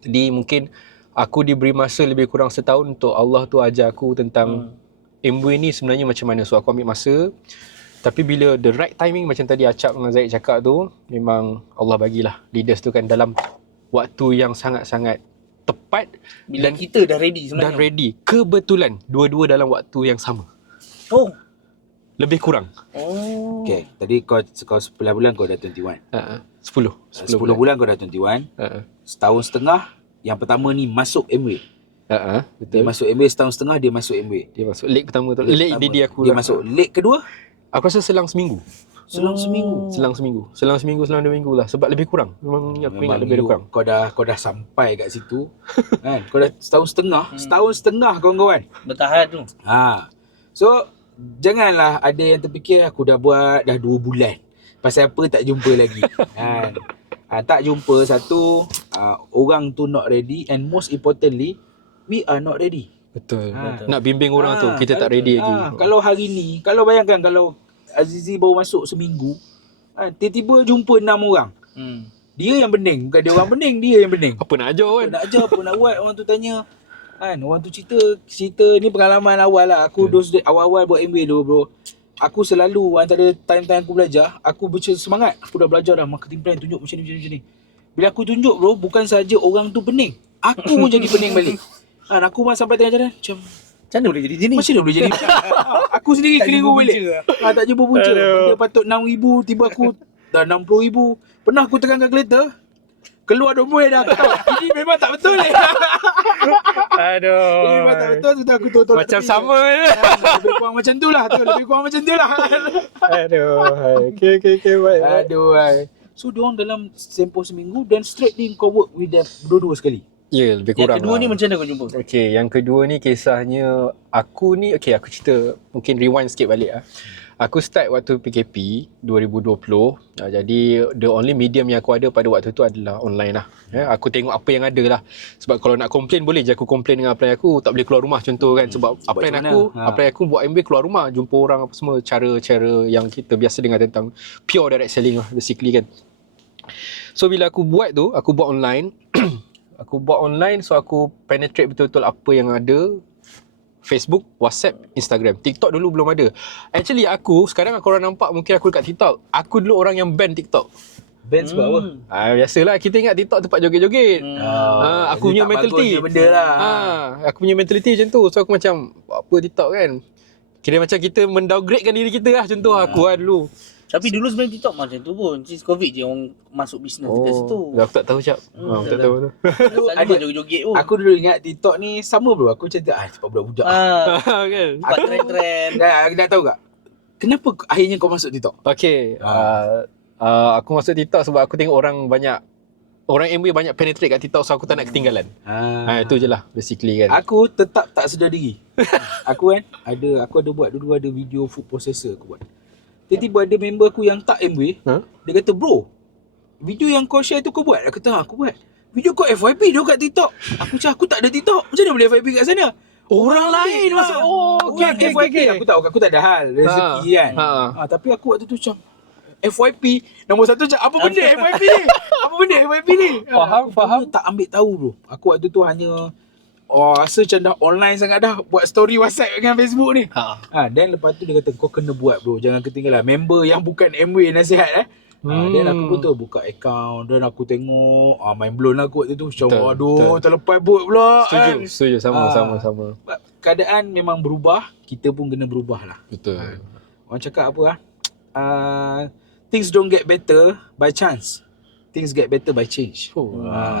Jadi mungkin aku diberi masa lebih kurang setahun untuk Allah tu ajar aku tentang MW ni sebenarnya macam mana. So aku ambil masa. Tapi bila the right timing macam tadi Acap dengan Zaid cakap tu, memang Allah bagilah leaders tu kan dalam waktu yang sangat-sangat tepat. Bila kita dah ready sebenarnya. Dan ready. Kebetulan dua-dua dalam waktu yang sama. Lebih kurang. Okay, tadi kau 11 bulan kau dah 21. 10 bulan kau dah 21. Setahun setengah yang pertama ni masuk MW. Betul. Dia masuk MW setahun setengah, dia masuk MW. Dia masuk leg pertama tu. Leg dia aku Dia lah. masuk leg kedua. Aku rasa selang seminggu. Selang seminggu. Selang 2 minggu lah. Sebab lebih kurang. Memang aku ingat lebih kurang. Kau dah sampai kat situ. Kan? Kau dah setahun setengah kawan-kawan. Bertahan tu. So janganlah ada yang terfikir aku dah buat dah 2 bulan. Pasal apa tak jumpa lagi. Kan? Tak jumpa satu, orang tu not ready, and most importantly we are not ready. Betul. Ha. Nak bimbing orang tu kita tak ready lagi. Kalau hari ni, kalau bayangkan kalau Azizi baru masuk seminggu, tiba-tiba jumpa 6 orang. Dia yang bening, bukan dia orang bening, dia yang bening. Apa nak ajar kan? Apa nak ajar, apa nak buat, orang tu tanya. Orang tu cerita ni pengalaman awal lah. Aku awal-awal buat MBA dulu bro. Aku selalu antara time-time aku belajar, aku semangat. Aku dah belajar dah marketing plan, tunjuk macam ni. Bila aku tunjuk bro, bukan saja orang tu pening, aku pun jadi pening balik. Aku sampai tengah jalan macam Macam mana boleh jadi ni? macam mana boleh jadi macam aku sendiri keliru balik. Tak jumpa punca. Benda patut 6,000, tiba aku dah 60,000. Pernah aku tekankan kereta, keluar 20 dah. Ini memang tak betul ni. Ini memang tak betul. Sudah aku tolak. Macam sama je. Lebih kurang macam tu lah. Lebih kurang macam tu lah. Okay, baik. Aduh. So diorang dalam tempoh seminggu dan straight ni kau work with them dua-dua sekali. Ya, lebih kurang. Yang kedua lah. ni macam mana kau jumpa? Okay, yang kedua ni kisahnya aku ni, okay aku cerita, mungkin rewind sikit balik lah. Aku start waktu PKP 2020. Jadi the only medium yang aku ada pada waktu tu adalah online lah. Aku tengok apa yang ada lah. Sebab kalau nak komplain boleh je aku komplain dengan apply aku, tak boleh keluar rumah contoh kan. Sebab apply aku buat MBA keluar rumah, jumpa orang apa semua, cara-cara yang kita biasa dengar tentang pure direct selling lah basically kan. So bila aku buat tu, aku buat online. Aku buat online, so aku penetrate betul-betul apa yang ada. Facebook, WhatsApp, Instagram. TikTok dulu belum ada. Actually aku, sekarang korang nampak mungkin aku dekat TikTok. Aku dulu orang yang ban TikTok. Ban sebab apa? Biasalah, kita ingat TikTok tempat joget-joget. Aku punya tak mentality. bagus benda lah. Aku punya mentality macam tu. So aku macam, apa TikTok kan? Kira macam kita mendowngradekan diri kita lah. Contoh aku lah dulu. Tapi dulu sebenarnya TikTok macam tu pun. Since COVID je orang masuk bisnes dekat situ. Aku tak tahu Cap. Aku tak tahu tu. Ada joget-joget pun. Aku dulu ingat TikTok ni sama bro. Aku macam sebab budak-budak. Kan? Buat trend-trend. Aku nak tahu tak? Kenapa akhirnya kau masuk TikTok? Okay. Aku masuk TikTok sebab aku tengok orang MBA banyak penetrate kat TikTok, so aku tak nak ketinggalan. Itu je lah basically kan. Aku tetap tak sedar diri. Aku ada buat dulu, ada video food processor aku buat. Tiba-tiba ada member aku yang tak MBA. Dia kata, bro, video yang kau share tu kau buat? Aku kata, aku buat. Video kau FYP dia kat TikTok. Aku cakap, aku tak ada TikTok. Macam mana boleh FYP kat sana? Orang lain masuk. Okay. Aku tak ada hal rezeki kan. Tapi aku waktu tu macam FYP nombor satu macam apa benda FYP ni? Apa benda FYP ni? Faham. Tak ambil tahu bro. Aku waktu tu hanya rasa macam dah online sangat dah buat story WhatsApp dengan Facebook ni. Dan lepas tu dia kata kau kena buat bro, jangan ketinggalan. Member yang bukan MW nasihat dan aku pun tu buka account dan aku tengok mind blown lah aku waktu tu. Macam aduh terlepas buat pula. Setuju sama. Keadaan memang berubah, kita pun kena berubah lah. Betul. Orang cakap apa things don't get better by chance. Things get better by change.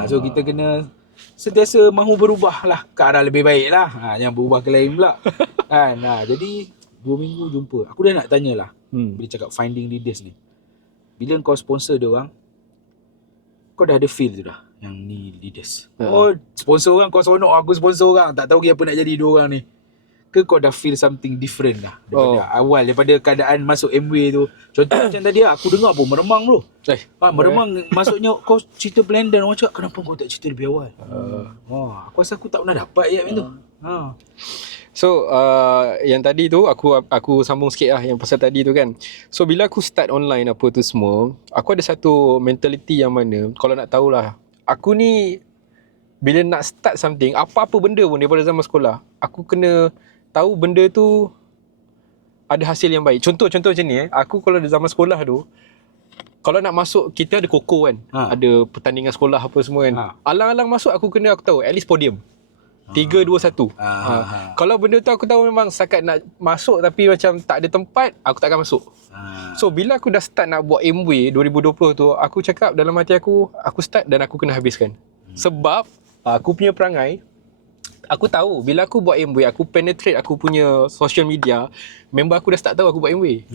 So kita kena sentiasa mahu berubah lah ke arah lebih baik lah. Jangan berubah ke lain pula. Jadi 2 minggu jumpa. Aku dah nak tanya lah. Bila cakap finding leaders ni, bila kau sponsor dia orang, kau dah ada feel tu dah yang ni leaders. Sponsor orang kau seronok, aku sponsor orang, tak tahu apa nak jadi dua orang ni. Ke kau dah feel something different lah daripada awal, daripada keadaan masuk MW tu. Contoh macam tadi aku dengar pun meremang bro. Meremang maksudnya kau cerita plan dan orang cakap kenapa kau tak cerita lebih awal. Aku rasa aku tak pernah dapat ayat macam tu. So yang tadi tu aku sambung sikit lah yang pasal tadi tu kan. So bila aku start online apa tu semua, aku ada satu mentality yang mana, kalau nak tahulah, aku ni bila nak start something, apa-apa benda pun daripada zaman sekolah, aku kena tahu benda tu ada hasil yang baik. Contoh macam ni aku kalau di zaman sekolah tu, kalau nak masuk, kita ada koko kan, ada pertandingan sekolah apa semua kan. Alang-alang masuk aku tahu at least podium 3, 2, 1. Kalau benda tu aku tahu memang setakat nak masuk tapi macam tak ada tempat, aku takkan masuk. So bila aku dah start nak buat MW 2020 tu, aku cakap dalam hati aku start dan aku kena habiskan. Sebab aku punya perangai, aku tahu bila aku buat MW, aku penetrate aku punya social media, member aku dah start tahu aku buat MW.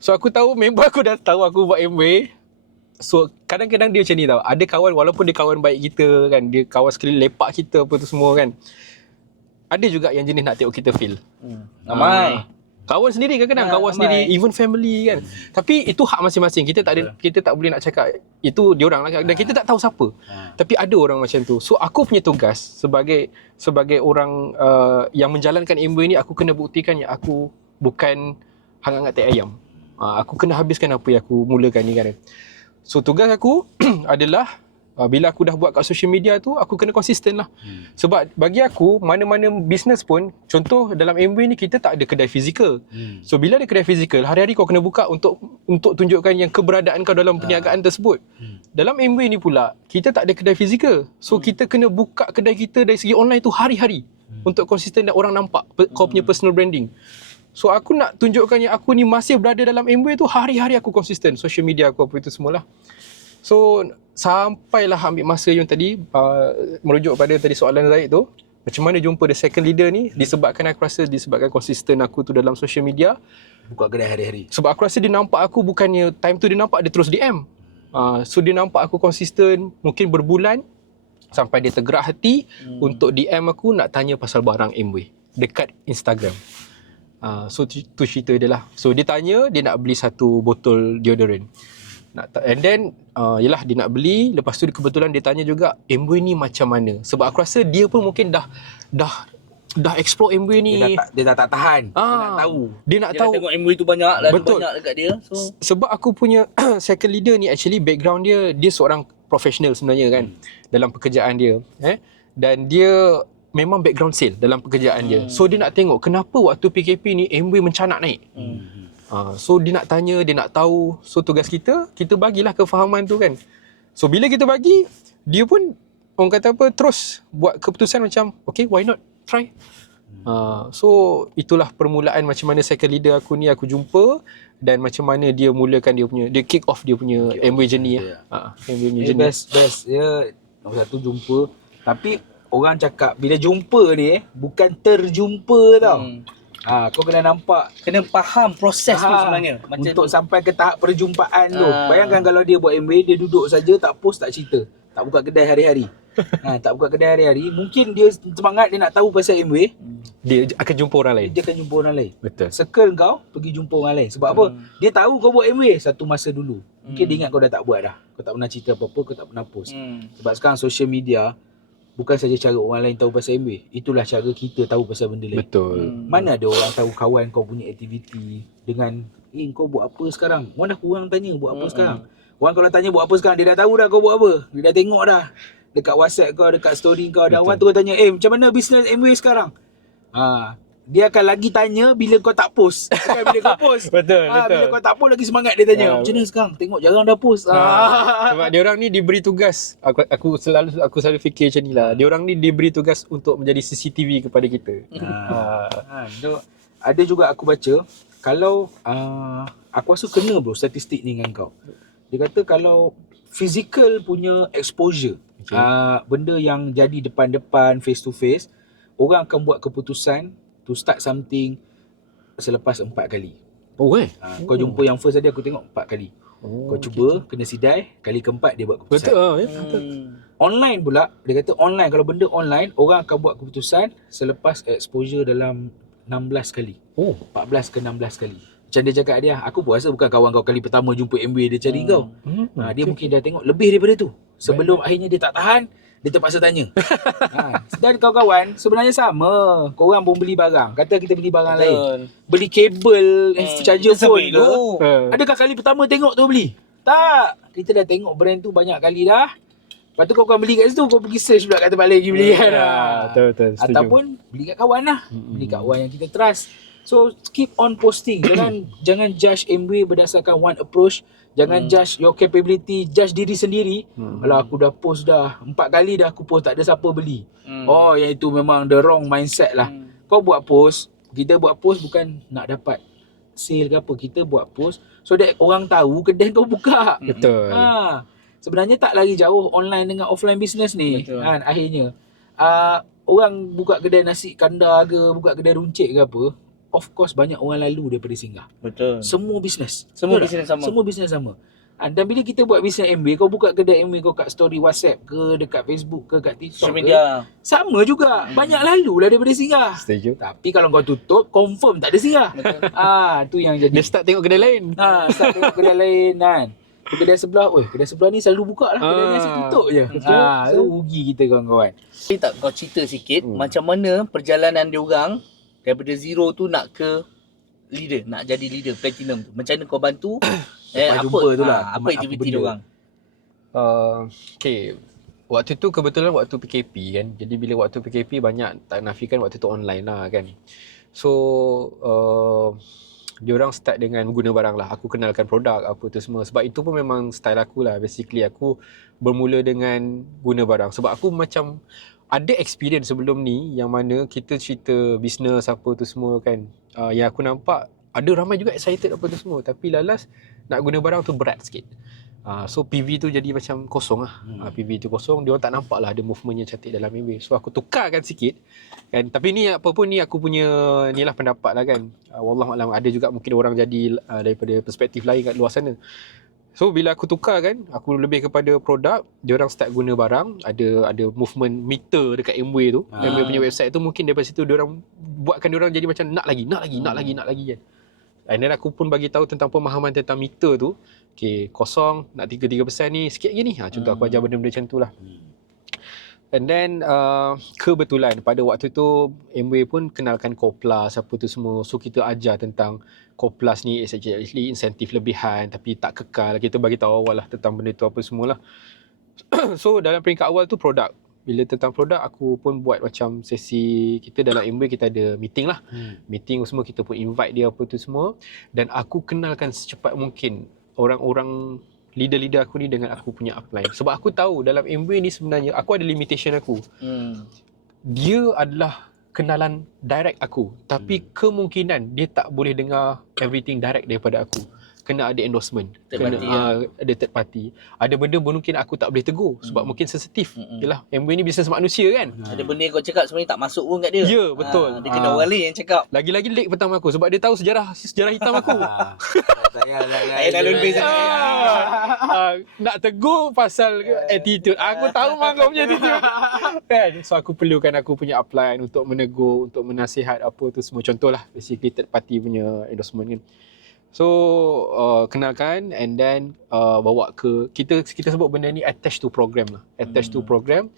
So aku tahu member aku dah tahu aku buat MW. So kadang-kadang dia macam ni tau, ada kawan walaupun dia kawan baik kita kan, dia kawan sekeliling lepak kita apa tu semua kan, ada juga yang jenis nak tengok kita fail. Ramai. Kawan sendiri kadang-kadang, kawan ramai. sendiri, even family kan. Tapi itu hak masing-masing. Kita tak boleh nak cakap itu diorang lah, dan kita tak tahu siapa. Tapi ada orang macam tu. So aku punya tugas sebagai orang yang menjalankan Amway ni, aku kena buktikan yang aku bukan hangat-hangat tai ayam. Aku kena habiskan apa yang aku mulakan ni kan. So tugas aku adalah bila aku dah buat kat social media tu, aku kena konsisten lah. Sebab bagi aku, mana-mana bisnes pun, contoh dalam Amway ni kita tak ada kedai fizikal. So bila ada kedai fizikal, hari-hari kau kena buka untuk tunjukkan yang keberadaan kau dalam perniagaan tersebut. Dalam Amway ni pula, kita tak ada kedai fizikal. So kita kena buka kedai kita dari segi online tu hari-hari untuk konsisten dan orang nampak kau punya personal branding. So aku nak tunjukkan yang aku ni masih berada dalam Amway tu, hari-hari aku konsisten, social media aku apa itu semualah. So sampailah ambil masa yang tadi, merujuk pada tadi soalan Zaid tu, macam mana jumpa the second leader ni, disebabkan konsisten aku tu dalam social media. Buka kedai hari-hari. Sebab aku rasa dia nampak aku, bukannya time tu dia nampak, dia terus DM. So dia nampak aku konsisten, mungkin berbulan, sampai dia tergerak hati untuk DM aku nak tanya pasal barang Amway dekat Instagram. So tu cerita dia lah. So dia tanya, dia nak beli 1 botol deodorant. And then yelah dia nak beli. Lepas tu kebetulan dia tanya juga Amway ni macam mana. Sebab aku rasa dia pun mungkin dah explore Amway ni. Dia dah tak tahan. Dia nak tahu. Dia nak Dia tahu. dah tengok Amway tu banyak lah. Betul. Banyak dekat dia. So Sebab aku punya second leader ni actually background dia seorang profesional sebenarnya kan, dalam pekerjaan dia. Dan dia memang background sale dalam pekerjaan dia. So dia nak tengok kenapa waktu PKP ni Amway mencanak naik. So dia nak tanya, dia nak tahu. So tugas kita bagilah kefahaman tu kan. So bila kita bagi, dia pun orang kata apa, terus buat keputusan macam okay, why not try. So itulah permulaan macam mana second leader aku ni aku jumpa, dan macam mana dia mulakan dia kick off dia punya Amway journey lah. Amway punya journey. Best dia nombor 1 jumpa. Tapi orang cakap bila jumpa ni bukan terjumpa tau. Kau kena nampak, kena faham proses tu sebenarnya. Macam untuk tu. sampai ke tahap perjumpaan tu. Bayangkan kalau dia buat Amway, dia duduk saja, tak post, tak cerita, tak buka kedai hari-hari. Tak buka kedai hari-hari, mungkin dia semangat, dia nak tahu pasal Amway, Dia akan jumpa orang lain. dia akan jumpa orang lain. Betul. Circle kau pergi jumpa orang lain. Sebab apa? Dia tahu kau buat Amway satu masa dulu. Mungkin dia ingat kau dah tak buat dah. Kau tak pernah cerita apa-apa, kau tak pernah post. Sebab sekarang social media bukan saja cara orang lain tahu pasal Amway, itulah cara kita tahu pasal benda lain. Betul. Mana ada orang tahu kawan kau punya aktiviti dengan kau buat apa sekarang? Mana kurang tanya buat apa sekarang? Orang kalau tanya buat apa sekarang, dia dah tahu dah kau buat apa. Dia dah tengok dah dekat WhatsApp kau, dekat story kau. Dan orang tu kau tanya, macam mana bisnes Amway sekarang? Dia akan lagi tanya bila kau tak post. Bukan bila kau post. Betul. Bila kau tak post lagi semangat dia tanya. Macam mana sekarang? Tengok jarang dah post. Sebab dia orang ni diberi tugas. Aku selalu fikir macam ni lah. Dia orang ni diberi tugas untuk menjadi CCTV kepada kita. Ada juga aku baca, kalau aku rasa kena bro statistik ni dengan kau. Dia kata kalau physical punya exposure, benda yang jadi depan-depan, face to face, orang akan buat keputusan to start something selepas 4 kali. Kau jumpa yang first tadi, aku tengok 4 kali. Kau cuba, kena sidai, kali keempat dia buat keputusan. Betul. Online pula, dia kata online, kalau benda online, orang akan buat keputusan selepas exposure dalam 16 kali. 14 ke 16 kali. Macam dia cakap dia, aku pun rasa bukan kawan kau kali pertama jumpa Amway dia cari kau. Dia mungkin dah tengok lebih daripada tu. Sebelum akhirnya dia tak tahan, dia terpaksa tanya. Dan kawan-kawan, sebenarnya sama. Korang pun beli barang. Kata kita beli barang lain. Beli kabel, charger phone ke. Adakah kali pertama tengok tu beli? Tak. Kita dah tengok brand tu banyak kali dah. Lepas tu kau beli kat situ, kau pergi search pula kat tempat lain pergi beli kan. Betul. Ataupun beli kat kawan lah. Beli kat kawan yang kita trust. So keep on posting. Jangan judge Amway berdasarkan one approach. Jangan judge your capability, judge diri sendiri. Alah, aku dah post dah 4 kali dah aku post, tak ada siapa beli. Yang itu memang the wrong mindset lah. Kau buat post, kita buat post bukan nak dapat sale ke apa. Kita buat post so that orang tahu kedai kau buka. Betul. Sebenarnya tak lagi jauh online dengan offline business ni. Kan akhirnya orang buka kedai nasi kandar ke, buka kedai runcit ke apa, of course banyak orang lalu daripada singgah. Betul. Semua bisnes. Semua bisnes sama. Semua bisnes sama. Dan bila kita buat bisnes MBA, kau buka kedai MBA kau kat story WhatsApp ke, dekat Facebook ke, kat TikTok Social ke, media. sama juga. Banyak lalu lah daripada singgah. Setuju. Tapi kalau kau tutup, confirm tak ada singgah. Tu yang jadi. Dia start tengok kedai lain. Start tengok kedai lain kan. Kedai sebelah, kedai sebelah ni selalu buka lah. Kedai ni asyik tutup je. Tu rugi kita kawan-kawan. Boleh tak kau cerita sikit macam mana perjalanan dia orang daripada zero tu nak ke leader, nak jadi leader platinum tu. Macam mana kau bantu? jumpa tu lah. Apa Apa aktiviti benda? dia orang? Okay. Waktu tu kebetulan waktu PKP kan. Jadi bila waktu PKP banyak tak nafikan waktu tu online lah kan. So diorang start dengan guna barang lah. Aku kenalkan produk apa tu semua. Sebab itu pun memang style aku lah. Basically aku bermula dengan guna barang. Sebab aku macam ada experience sebelum ni yang mana kita cerita bisnes apa tu semua kan. Yang aku nampak ada ramai juga excited apa tu semua. Tapi lalas nak guna barang tu berat sikit. So PV tu jadi macam kosong lah. PV tu kosong, dia orang tak nampak lah ada movement yang cantik dalam MBA. So aku tukarkan sikit kan. Tapi ni apa pun ni aku punya ni lah pendapat lah kan. Wallahualam, ada juga mungkin orang jadi daripada perspektif lain kat luar sana. So bila aku tukar kan, aku lebih kepada produk, dia orang start guna barang, ada movement meter dekat MBA tu. MBA punya website tu mungkin daripada situ dia orang buatkan dia orang jadi macam nak lagi kan. And then aku pun bagi tahu tentang pemahaman tentang meter tu. Okay, kosong, nak 3% ni, sikit lagi ni. Contoh aku ajar benda-benda macam tu lah. And then kebetulan pada waktu tu MWay pun kenalkan Koplas apa tu semua. So kita ajar tentang Koplas ni is actually insentif lebihan tapi tak kekal. Kita bagi tahu awal lah tentang benda tu apa semualah. So dalam peringkat awal tu produk. Bila tentang produk aku pun buat macam sesi kita dalam MWay kita ada meeting lah. Meeting semua kita pun invite dia apa tu semua. Dan aku kenalkan secepat mungkin orang-orang leader-leader aku ni dengan aku punya upline. Sebab aku tahu dalam MWay ni sebenarnya aku ada limitation aku. Dia adalah kenalan direct aku. Tapi kemungkinan dia tak boleh dengar everything direct daripada aku. Kena ada endorsement. Ada third party. Ada benda mungkin aku tak boleh tegur. Sebab mungkin sensitif. Yelah, MWay ni bisnes manusia kan. Ada benda yang kau cakap sebenarnya tak masuk pun kat dia. Ya, betul. Dia kena orang lain yang cakap. Lagi-lagi leg pertama aku. Sebab dia tahu sejarah hitam aku. Tak payah Tak lalu lebih sangat. Nak tegur pasal attitude. Aku tahu mah kau punya attitude. Kan? So aku perlukan aku punya upline untuk menegur, untuk menasihat apa tu semua. Contohlah basically third party punya endorsement kan. So kenalkan and then bawa ke kita sebut benda ni attach to program lah. Attach to program.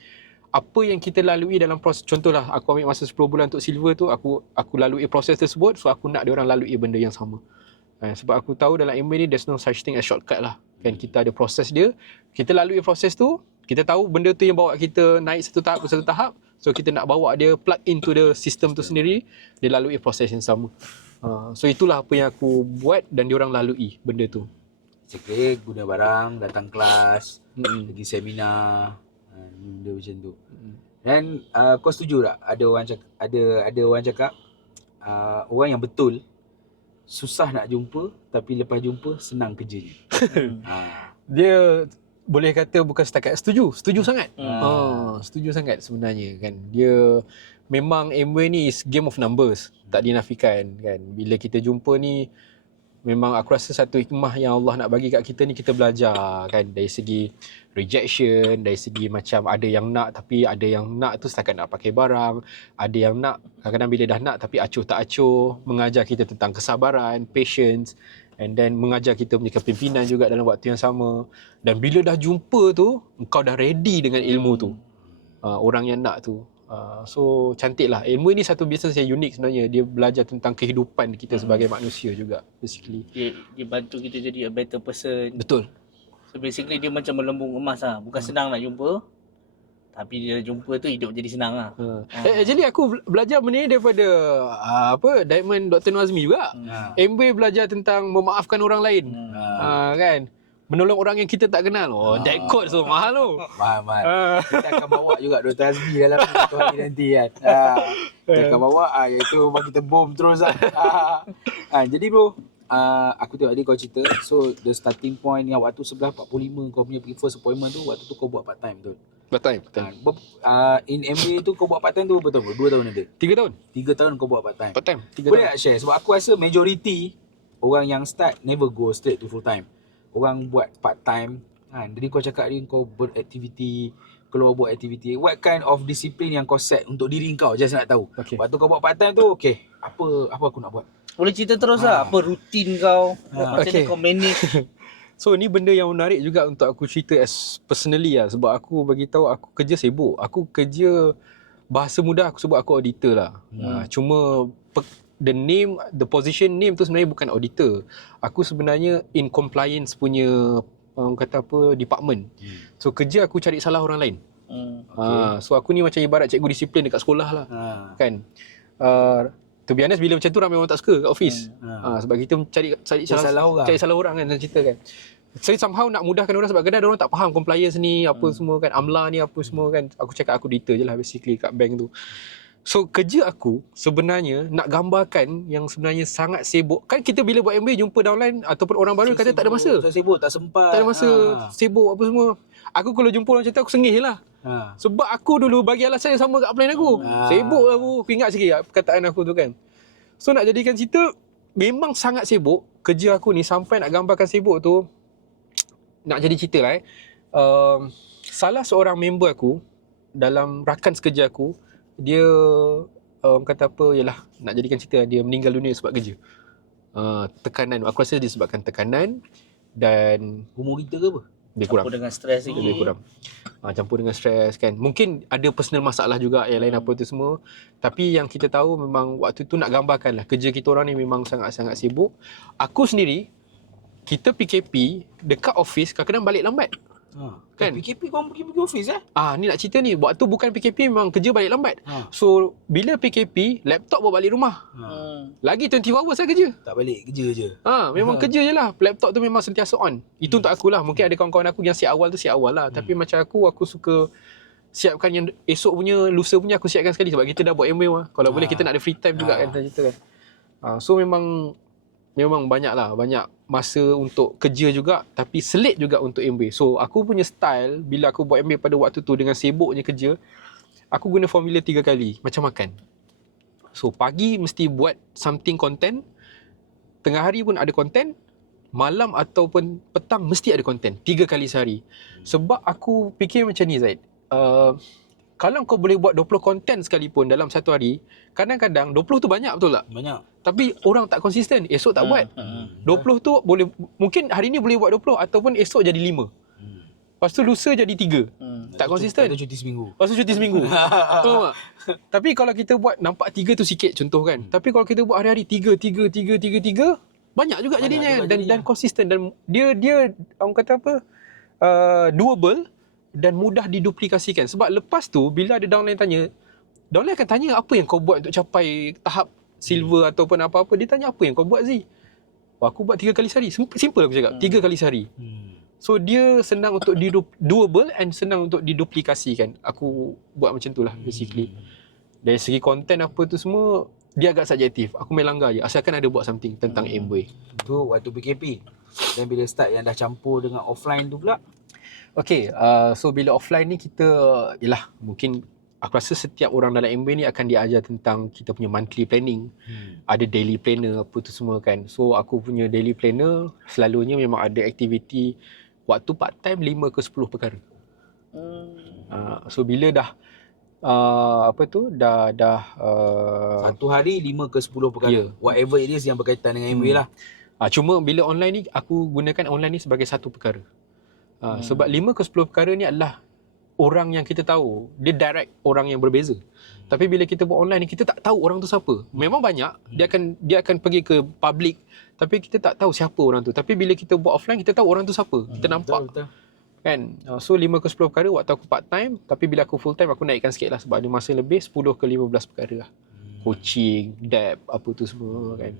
Apa yang kita lalui dalam proses, contohlah aku ambil masa 10 bulan untuk silver tu, aku lalui proses tersebut, so aku nak dia orang lalui benda yang sama. Sebab aku tahu dalam MBA ni there's no such thing as shortcut lah. Kan kita ada proses dia, kita lalui proses tu, kita tahu benda tu yang bawa kita naik satu tahap, so kita nak bawa dia plug into the system tu sendiri, dia lalui proses yang sama. So itulah apa yang aku buat dan diorang lalui benda tu. Sekali guna barang, datang kelas, pergi seminar, benda macam tu. Dan kau setuju tak ada orang cakap orang yang betul susah nak jumpa tapi lepas jumpa senang kerjanya. Dia boleh kata bukan setakat setuju sangat. Setuju sangat sebenarnya kan. Dia memang MWay ni is game of numbers, tak dinafikan kan. Bila kita jumpa ni memang aku rasa satu hikmah yang Allah nak bagi kat kita ni, kita belajar kan dari segi rejection, dari segi macam ada yang nak tapi ada yang nak tu setakat nak pakai barang, ada yang nak kadang-kadang bila dah nak tapi acuh tak acuh, mengajar kita tentang kesabaran, patience, and then mengajar kita punya kepimpinan juga dalam waktu yang sama. Dan bila dah jumpa tu, kau dah ready dengan ilmu tu, orang yang nak tu. So cantik lah. Ilmu ni satu bisnes yang unik sebenarnya. Dia belajar tentang kehidupan kita sebagai manusia juga basically. Dia bantu kita jadi a better person. Betul. So basically dia macam melembung emas lah. Bukan senang nak jumpa, tapi dia jumpa tu hidup jadi senang lah. Jadi aku belajar benda ni daripada Diamond Dr. Nazmi juga. MBA belajar tentang memaafkan orang lain. Kan? Menolong orang yang kita tak kenal. That quote so mahal tu. Mahal. Kita akan bawa juga Dr. Azmi dalam satu hari nanti kan. Kita akan bawa iaitu bagi kita bom terus lah. Jadi bro, aku tengok tadi kau cerita. So the starting point yang waktu 11.45 kau punya first appointment tu, waktu tu kau buat part time betul? Part time, betul. In MBA tu kau buat part time tu berapa tahun? 2 tahun ada? 3 tahun. 3 tahun kau buat part time. Part time, 3 Boleh tahun. tak share? Sebab aku rasa majority orang yang start never go straight to full time. orang buat part time kan. Jadi kau cakap ni kau beraktiviti, keluar buat aktiviti. What kind of discipline yang kau set untuk diri kau? Just nak tahu. Okay. Waktu kau buat part time tu, okay, apa aku nak buat? Boleh cerita terus lah. Apa rutin kau? Macam Okay. mana kau manage? So ni benda yang menarik juga untuk aku cerita as personally lah. Sebab aku bagi tahu aku kerja sibuk. Aku kerja, bahasa mudah aku sebut aku auditor lah. Cuma the position name tu sebenarnya bukan auditor. Aku sebenarnya in compliance punya kata apa, department. So kerja aku cari salah orang lain. So aku ni macam ibarat cikgu disiplin dekat sekolah lah. Kan. To be honest, bila macam tu ramai orang tak suka kat office. Sebab kita cari salah orang kan, cerita kan. Saya somehow nak mudahkan orang sebab kadang orang tak faham compliance ni apa semua kan, AMLA ni apa semua kan. Aku cakap aku auditor je lah basically kat bank tu. So kerja aku sebenarnya nak gambarkan yang sebenarnya sangat sibuk. Kan kita bila buat MBA jumpa downline ataupun orang baru kata tak ada masa. Sibuk, tak sempat. Tak ada masa, sibuk apa semua. Aku kalau jumpa orang macam tu aku sengih lah. Sebab aku dulu bagi alasan yang sama kat upline aku. Sibuk lah aku. Aku ingat sikit perkataan aku tu kan. So nak jadikan cerita, memang sangat sibuk. Kerja aku ni sampai nak gambarkan sibuk tu, nak jadi cerita lah salah seorang member aku dalam rakan sekerja aku, dia kata apa, yalah nak jadikan cerita, dia meninggal dunia sebab kerja. Tekanan, aku rasa disebabkan tekanan dan Umur kita ke apa? dia kurang. Campur dengan stres lagi. Lebih kurang. Campur dengan stres kan. Mungkin ada personal masalah juga yang lain apa tu semua. Tapi yang kita tahu memang waktu tu nak gambarkan lah. Kerja kita orang ni memang sangat-sangat sibuk. Aku sendiri, kita PKP dekat office kadang-kadang balik lambat. Kan? PKP kau pergi office Ni nak cerita ni. Waktu bukan PKP memang kerja balik lambat. So bila PKP, laptop bawa balik rumah. Lagi 24 hours saya kerja. Tak balik kerja je. Memang kerja je lah. Laptop tu memang sentiasa on. Itu untuk aku lah. Mungkin ada kawan-kawan aku yang siap awal tu siap awal lah. Tapi macam aku suka siapkan yang esok punya, lusa punya aku siapkan sekali. Sebab kita dah buat MW lah. Kalau boleh kita nak ada free time juga kan. Cerita kan. So memang banyak masa untuk kerja juga, tapi selit juga untuk MBA. So aku punya style bila aku buat MBA pada waktu tu dengan sibuknya kerja, aku guna formula 3 kali macam makan. So pagi mesti buat something content, tengah hari pun ada content, malam ataupun petang mesti ada content 3 kali sehari. Sebab aku fikir macam ni Zaid, kalau kau boleh buat 20 content sekalipun dalam satu hari, kadang-kadang 20 tu banyak, betul tak? Banyak. Tapi orang tak konsisten, esok tak buat. 20 tu boleh, mungkin hari ni boleh buat 20 ataupun esok jadi 5. Lepas tu lusa jadi 3. Tak konsisten. Ada cuti seminggu. Lepas tu cuti seminggu. Faham tak? Tapi kalau kita buat, nampak 3 tu sikit contoh kan. Tapi kalau kita buat hari-hari 3, banyak juga jadinya dan konsisten, dan dia orang kata apa? Doable dan mudah diduplikasikan. Sebab lepas tu bila ada downline tanya, downline akan tanya apa yang kau buat untuk capai tahap silver ataupun apa-apa. Dia tanya apa yang kau buat Zee? Aku buat 3 kali sehari. Simple aku cakap, 3 kali sehari. So dia senang untuk doable and senang untuk diduplikasikan. Aku buat macam tu lah basically. Dari segi konten apa tu semua, dia agak subjektif. Aku main langgar je, asalkan ada buat something tentang Amway. Tu waktu PKP. Dan bila start yang dah campur dengan offline tu pula. Okay, so bila offline ni kita, yelah mungkin aku rasa setiap orang dalam Amway ni akan diajar tentang kita punya monthly planning. Ada daily planner apa tu semua kan. So aku punya daily planner selalunya memang ada aktiviti waktu part time 5 ke 10 perkara. So bila dah satu hari 5 ke 10 perkara. Whatever it is yang berkaitan dengan Amway lah. Cuma bila online ni aku gunakan online ni sebagai satu perkara. Sebab 5 ke 10 perkara ni adalah orang yang kita tahu, dia direct orang yang berbeza. Tapi bila kita buat online ni, kita tak tahu orang tu siapa. Memang banyak, dia akan pergi ke public, tapi kita tak tahu siapa orang tu. Tapi bila kita buat offline, kita tahu orang tu siapa. Kita nampak. Betul. Kan? So 5 ke 10 perkara waktu aku part time, tapi bila aku full time aku naikkan sikit lah sebab ada masa lebih 10 ke 15 perkara lah. Coaching, debt, apa tu semua kan.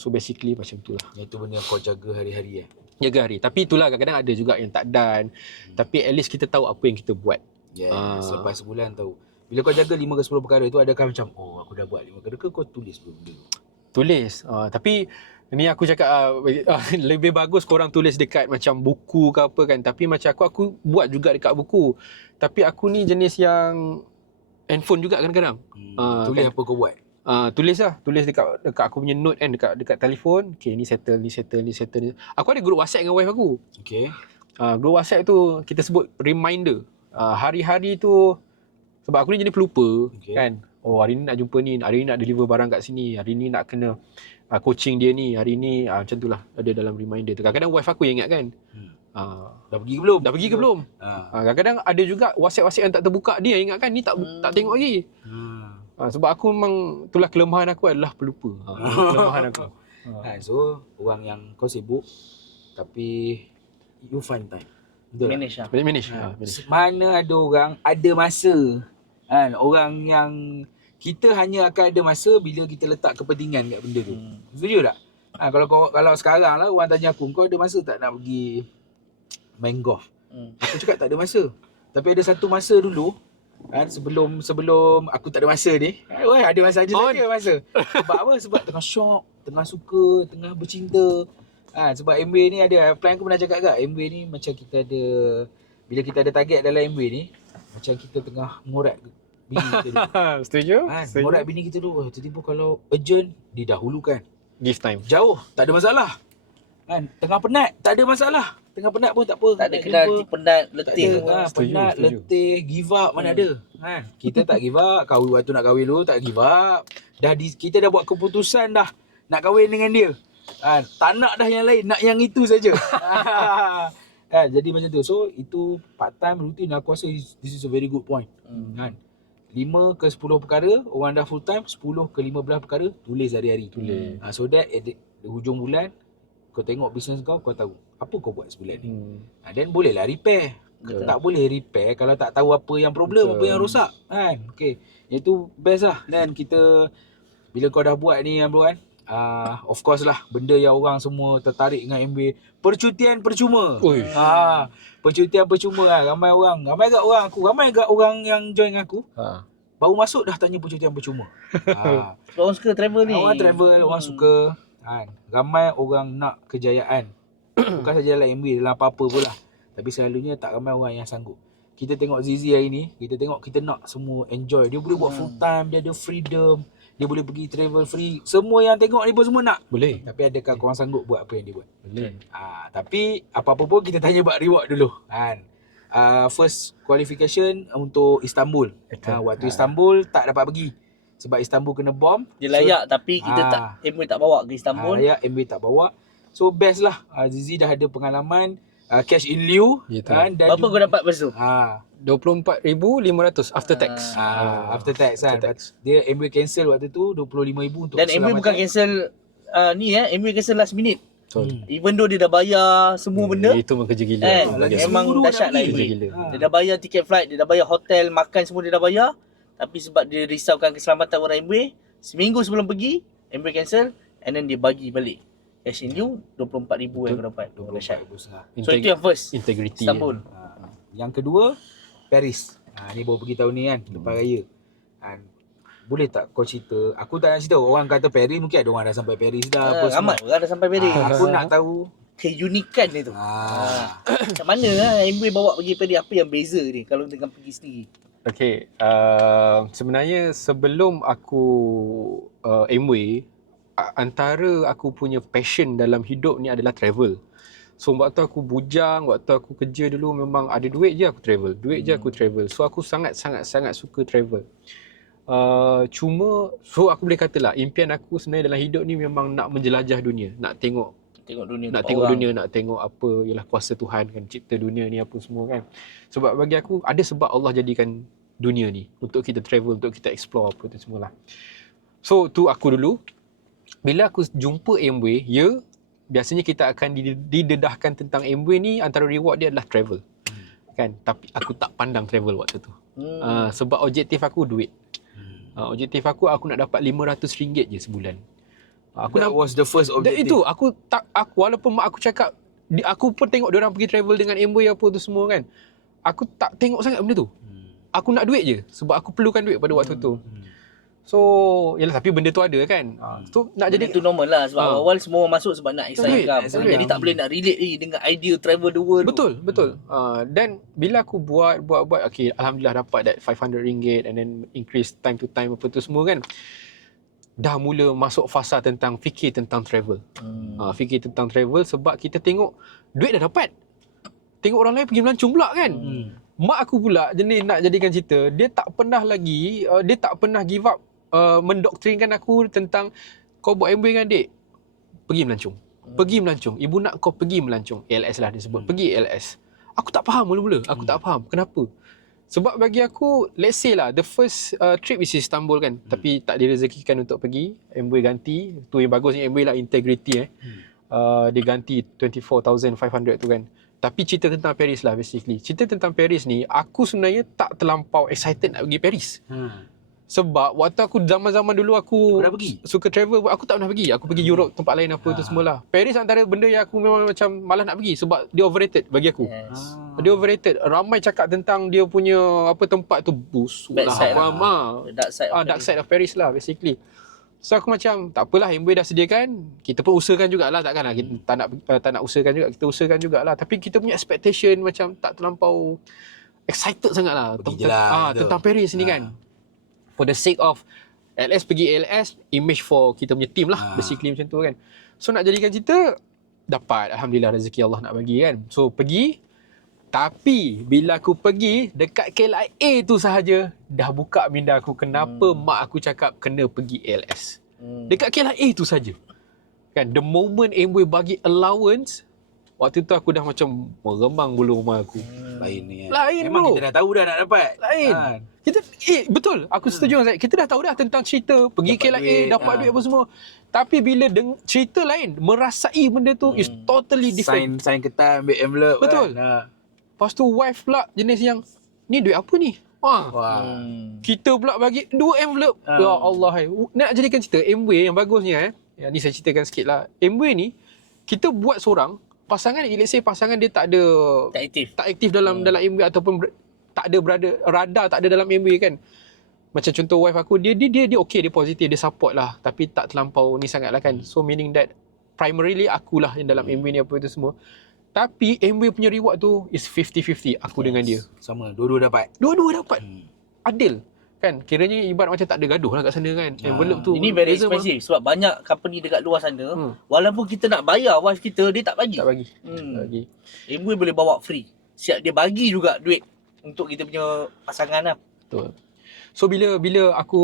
So basically macam tu lah. Itu benda yang kau jaga hari-hari Jaga hari. Tapi itulah kadang-kadang ada juga yang tak done. Tapi at least kita tahu apa yang kita buat. Selepas sebulan tahu. Bila kau jaga 5 ke 10 perkara tu, adakah macam aku dah buat 5 perkara ke kau tulis dulu? Tulis. Tapi ni aku cakap lebih bagus korang tulis dekat macam buku ke apa kan. Tapi macam aku buat juga dekat buku. Tapi aku ni jenis yang handphone juga kadang-kadang. Tulis kan? apa kau buat? Tulis dekat aku punya note kan, dekat telefon. Okay, ni settle. Aku ada group WhatsApp dengan wife aku. Okay. Group WhatsApp tu kita sebut reminder. Hari-hari tu sebab aku ni jenis pelupa, kan. Oh, hari ni nak jumpa ni, hari ni nak deliver barang kat sini, hari ni nak kena coaching dia ni, hari ni macam tu lah, ada dalam reminder tu. Kadang-kadang wife aku yang ingat kan. Dah pergi ke belum? Kadang-kadang ada juga WhatsApp yang tak terbuka, dia yang ingat kan, ni tak tengok lagi. Sebab aku memang, itulah kelemahan aku adalah pelupa. Kelemahan aku. So orang yang kau sibuk tapi you find time. Betul tak? Manage. Mana ada orang ada masa kan, orang yang kita hanya akan ada masa bila kita letak kepentingan kat benda tu. Setuju tak? Kalau sekarang lah orang tanya aku, kau ada masa tak nak pergi main golf? Aku cakap tak ada masa. Tapi ada satu masa dulu kan, sebelum aku tak ada masa ni, ada masa saja masa. Sebab apa? Sebab tengah syok, tengah suka, tengah bercinta. Sebab MW ni ada, plan aku pernah cakap kat, MW ni macam kita ada, bila kita ada target dalam MW ni, macam kita tengah mengurat bini kita dulu. Setuju? Mengurat bini kita dulu. Tiba-tiba kalau urgent, didahulukan. Give time. Jauh, tak ada masalah. Tengah penat, tak ada masalah. Tengah penat pun tak apa. Tak ada kena penat, letih. Penat, letih, give up mana ada. Kita tak give up. Waktu nak kahwin dulu tak give up. Kita dah buat keputusan dah nak kahwin dengan dia. Tak nak dah yang lain, nak yang itu saja. Jadi macam tu. So itu part time routine, aku rasa this is a very good point. 5 ke 10 perkara orang dah full time, 10 ke 15 perkara tulis hari-hari. So that at the hujung bulan kau tengok bisnes kau tahu apa kau buat sebulan ni. Then bolehlah repair. Tak boleh repair kalau tak tahu apa yang problem, apa yang rosak kan. Okay, itu best lah. Dan kita bila kau dah buat ni bro kan, of course lah benda yang orang semua tertarik dengan MBA, percutian percuma. Percutian percuma lah. Ramai agak orang yang join aku baru masuk dah tanya percutian percuma. Orang suka travel ni. Orang travel, orang suka. Ramai orang nak kejayaan. Bukan saja dalam MBA, dalam apa-apa pun lah. Tapi selalunya tak ramai orang yang sanggup. Kita tengok Zizi hari ni, kita nak semua enjoy. Dia boleh buat full time, dia ada freedom, dia boleh pergi travel free. Semua yang tengok ni pun semua nak. Boleh. Tapi adakah korang sanggup buat apa yang dia buat? Boleh. Tapi apa-apa pun kita tanya buat reward dulu. First qualification untuk Istanbul. Waktu Istanbul tak dapat pergi. Sebab Istanbul kena bom. Dia layak tapi kita MBA tak bawa ke Istanbul. Layak, MBA tak bawa. So best lah. Zizi dah ada pengalaman. Cash in lieu. Berapa kau dapat lepas tu? 24,500 after tax. After tax kan. Dia MBA cancel waktu tu 25,000 untuk dan MBA bukan cancel MBA cancel last minute. Even though dia dah bayar semua benda. Itu memang kerja gila. Memang dahsyat lah MBA. Dia dah bayar tiket flight, dia dah bayar hotel, makan semua dia dah bayar. Tapi sebab dia risaukan keselamatan orang MBA, seminggu sebelum pergi, MBA cancel and then dia bagi balik. Cash in lieu 24,000 yang kau dapat. Dahsyat. So itu yang first. Integrity. Istanbul. Yang kedua, Paris. Ni baru pergi tahun ni kan, lepas raya. Boleh tak kau cerita? Aku tak nak cerita. Orang kata Paris, mungkin ada orang dah sampai Paris dah. Ramai orang dah sampai Paris. Aku nak tahu keunikan dia tu. Macam mana MBA bawa pergi Paris, apa yang beza ni kalau dengan pergi sendiri? Okay, sebenarnya sebelum aku MWay, antara aku punya passion dalam hidup ni adalah travel. So waktu aku bujang, waktu aku kerja dulu memang ada duit je aku travel. So aku sangat suka travel. Cuma, so aku boleh katalah impian aku sebenarnya dalam hidup ni memang nak menjelajah dunia, nak tengok dunia, nak tengok apa ialah kuasa Tuhan kan, cipta dunia ni apa semua kan. Sebab bagi aku ada sebab Allah jadikan dunia ni untuk kita travel, untuk kita explore apa tu semualah. So tu aku dulu. Bila aku jumpa MWay, biasanya kita akan didedahkan tentang MWay ni, antara reward dia adalah travel. Kan? Tapi aku tak pandang travel waktu tu. Sebab objektif aku duit. Objektif aku nak dapat RM500 je sebulan. That was the first objective. Itu aku walaupun mak aku cakap, aku pun tengok dia orang pergi travel dengan MWay apa tu semua kan. Aku tak tengok sangat benda tu. Aku nak duit je sebab aku perlukan duit pada waktu tu. So, yalah, tapi benda tu ada kan. So nak Benda jadi tu normal lah sebab awal semua orang masuk sebab nak extra income. Jadi tak boleh nak relate lagi dengan idea travel the world. Betul. Dan bila aku buat okay, alhamdulillah dapat that RM500 and then increase time to time apa tu semua kan. dah mula masuk fasa tentang fikir tentang travel. Fikir tentang travel sebab kita tengok duit dah dapat. Tengok orang lain pergi melancong pula kan. Mak aku pula jenis nak jadikan cerita, dia tak pernah lagi, dia tak pernah give up mendoktrinkan aku tentang kau buat MBA dengan adik, pergi melancong. Pergi melancong. Ibu nak kau pergi melancong. ALS lah dia sebut. Pergi ALS. Aku tak faham mula-mula. Aku tak faham. Kenapa? Sebab bagi aku, let's say lah, the first trip is Istanbul kan. Tapi tak direzekikan untuk pergi. MBA ganti. Tu yang bagusnya MBA lah, integrity dia ganti 24,500 tu kan. Tapi cerita tentang Paris lah basically. Cerita tentang Paris ni, aku sebenarnya tak terlampau excited nak pergi Paris. Sebab waktu aku zaman-zaman dulu aku Pernah pergi? suka travel, aku tak pernah pergi. Aku pergi Europe, tempat lain apa tu semualah. Paris antara benda yang aku memang macam malas nak pergi sebab dia overrated bagi aku. Dia overrated. Ramai cakap tentang dia punya apa tempat tu busuk Bad lah. side lah. Dark side of Paris lah basically. So aku macam tak apalah, MBA dah sediakan, kita pun usahakan jugalah, takkanlah kita tak nak usahakan juga, kita usahakan jugalah. Tapi kita punya expectation macam tak terlampau excited sangatlah Pergi je lah, gitu. tentang Paris ni kan. For the sake of LS pergi ALS, image for kita punya team lah, basically macam tu kan. So nak jadikan cerita, dapat alhamdulillah rezeki Allah nak bagi kan. So pergi, tapi bila aku pergi dekat KLIA tu sahaja dah buka minda aku kenapa mak aku cakap kena pergi ALS. Dekat KLIA tu saja. Kan the moment Amway bagi allowance, waktu tu aku dah macam meremang bulu rumah aku. Lain ni kan. Lain Memang bro. kita dah tahu dah nak dapat. Lain. Kan? Kita betul, aku setuju dengan Zaid. Kita dah tahu dah tentang cerita pergi Dapat KLIA, duit, dapat duit apa semua. Tapi bila cerita lain, merasai benda tu is totally different. Sign ketan, ambil envelope. Betul. Kan? Lepas tu wife pula jenis yang ni duit apa ni? Wah. Kita pula bagi 2 envelope. Ya Allah. Nak jadikan cerita Amway yang bagusnya yang ni saya ceritakan sikit lah. Amway ni kita buat seorang pasangan, let's say pasangan dia tak aktif dalam Amway ataupun tak ada radar tak ada dalam Amway kan. Macam contoh wife aku, dia okay, dia positif, dia support lah, tapi tak terlampau ni sangat lah kan. So meaning that primarily akulah yang dalam Amway ni apa itu semua. Tapi Amway punya reward tu is 50-50 aku dengan dia. Sama, dua-dua dapat. Dua-dua dapat. Adil. Kan? Kiranya ibarat macam tak ada gaduh lah kat sana kan. Envelope tu. Ini very beza expensive sebab banyak company dekat luar sana, walaupun kita nak bayar wife kita, dia tak bagi. Tak bagi. Tak bagi. Amway boleh bawa free. Siap dia bagi juga duit untuk kita punya pasangan lah. Betul. So bila aku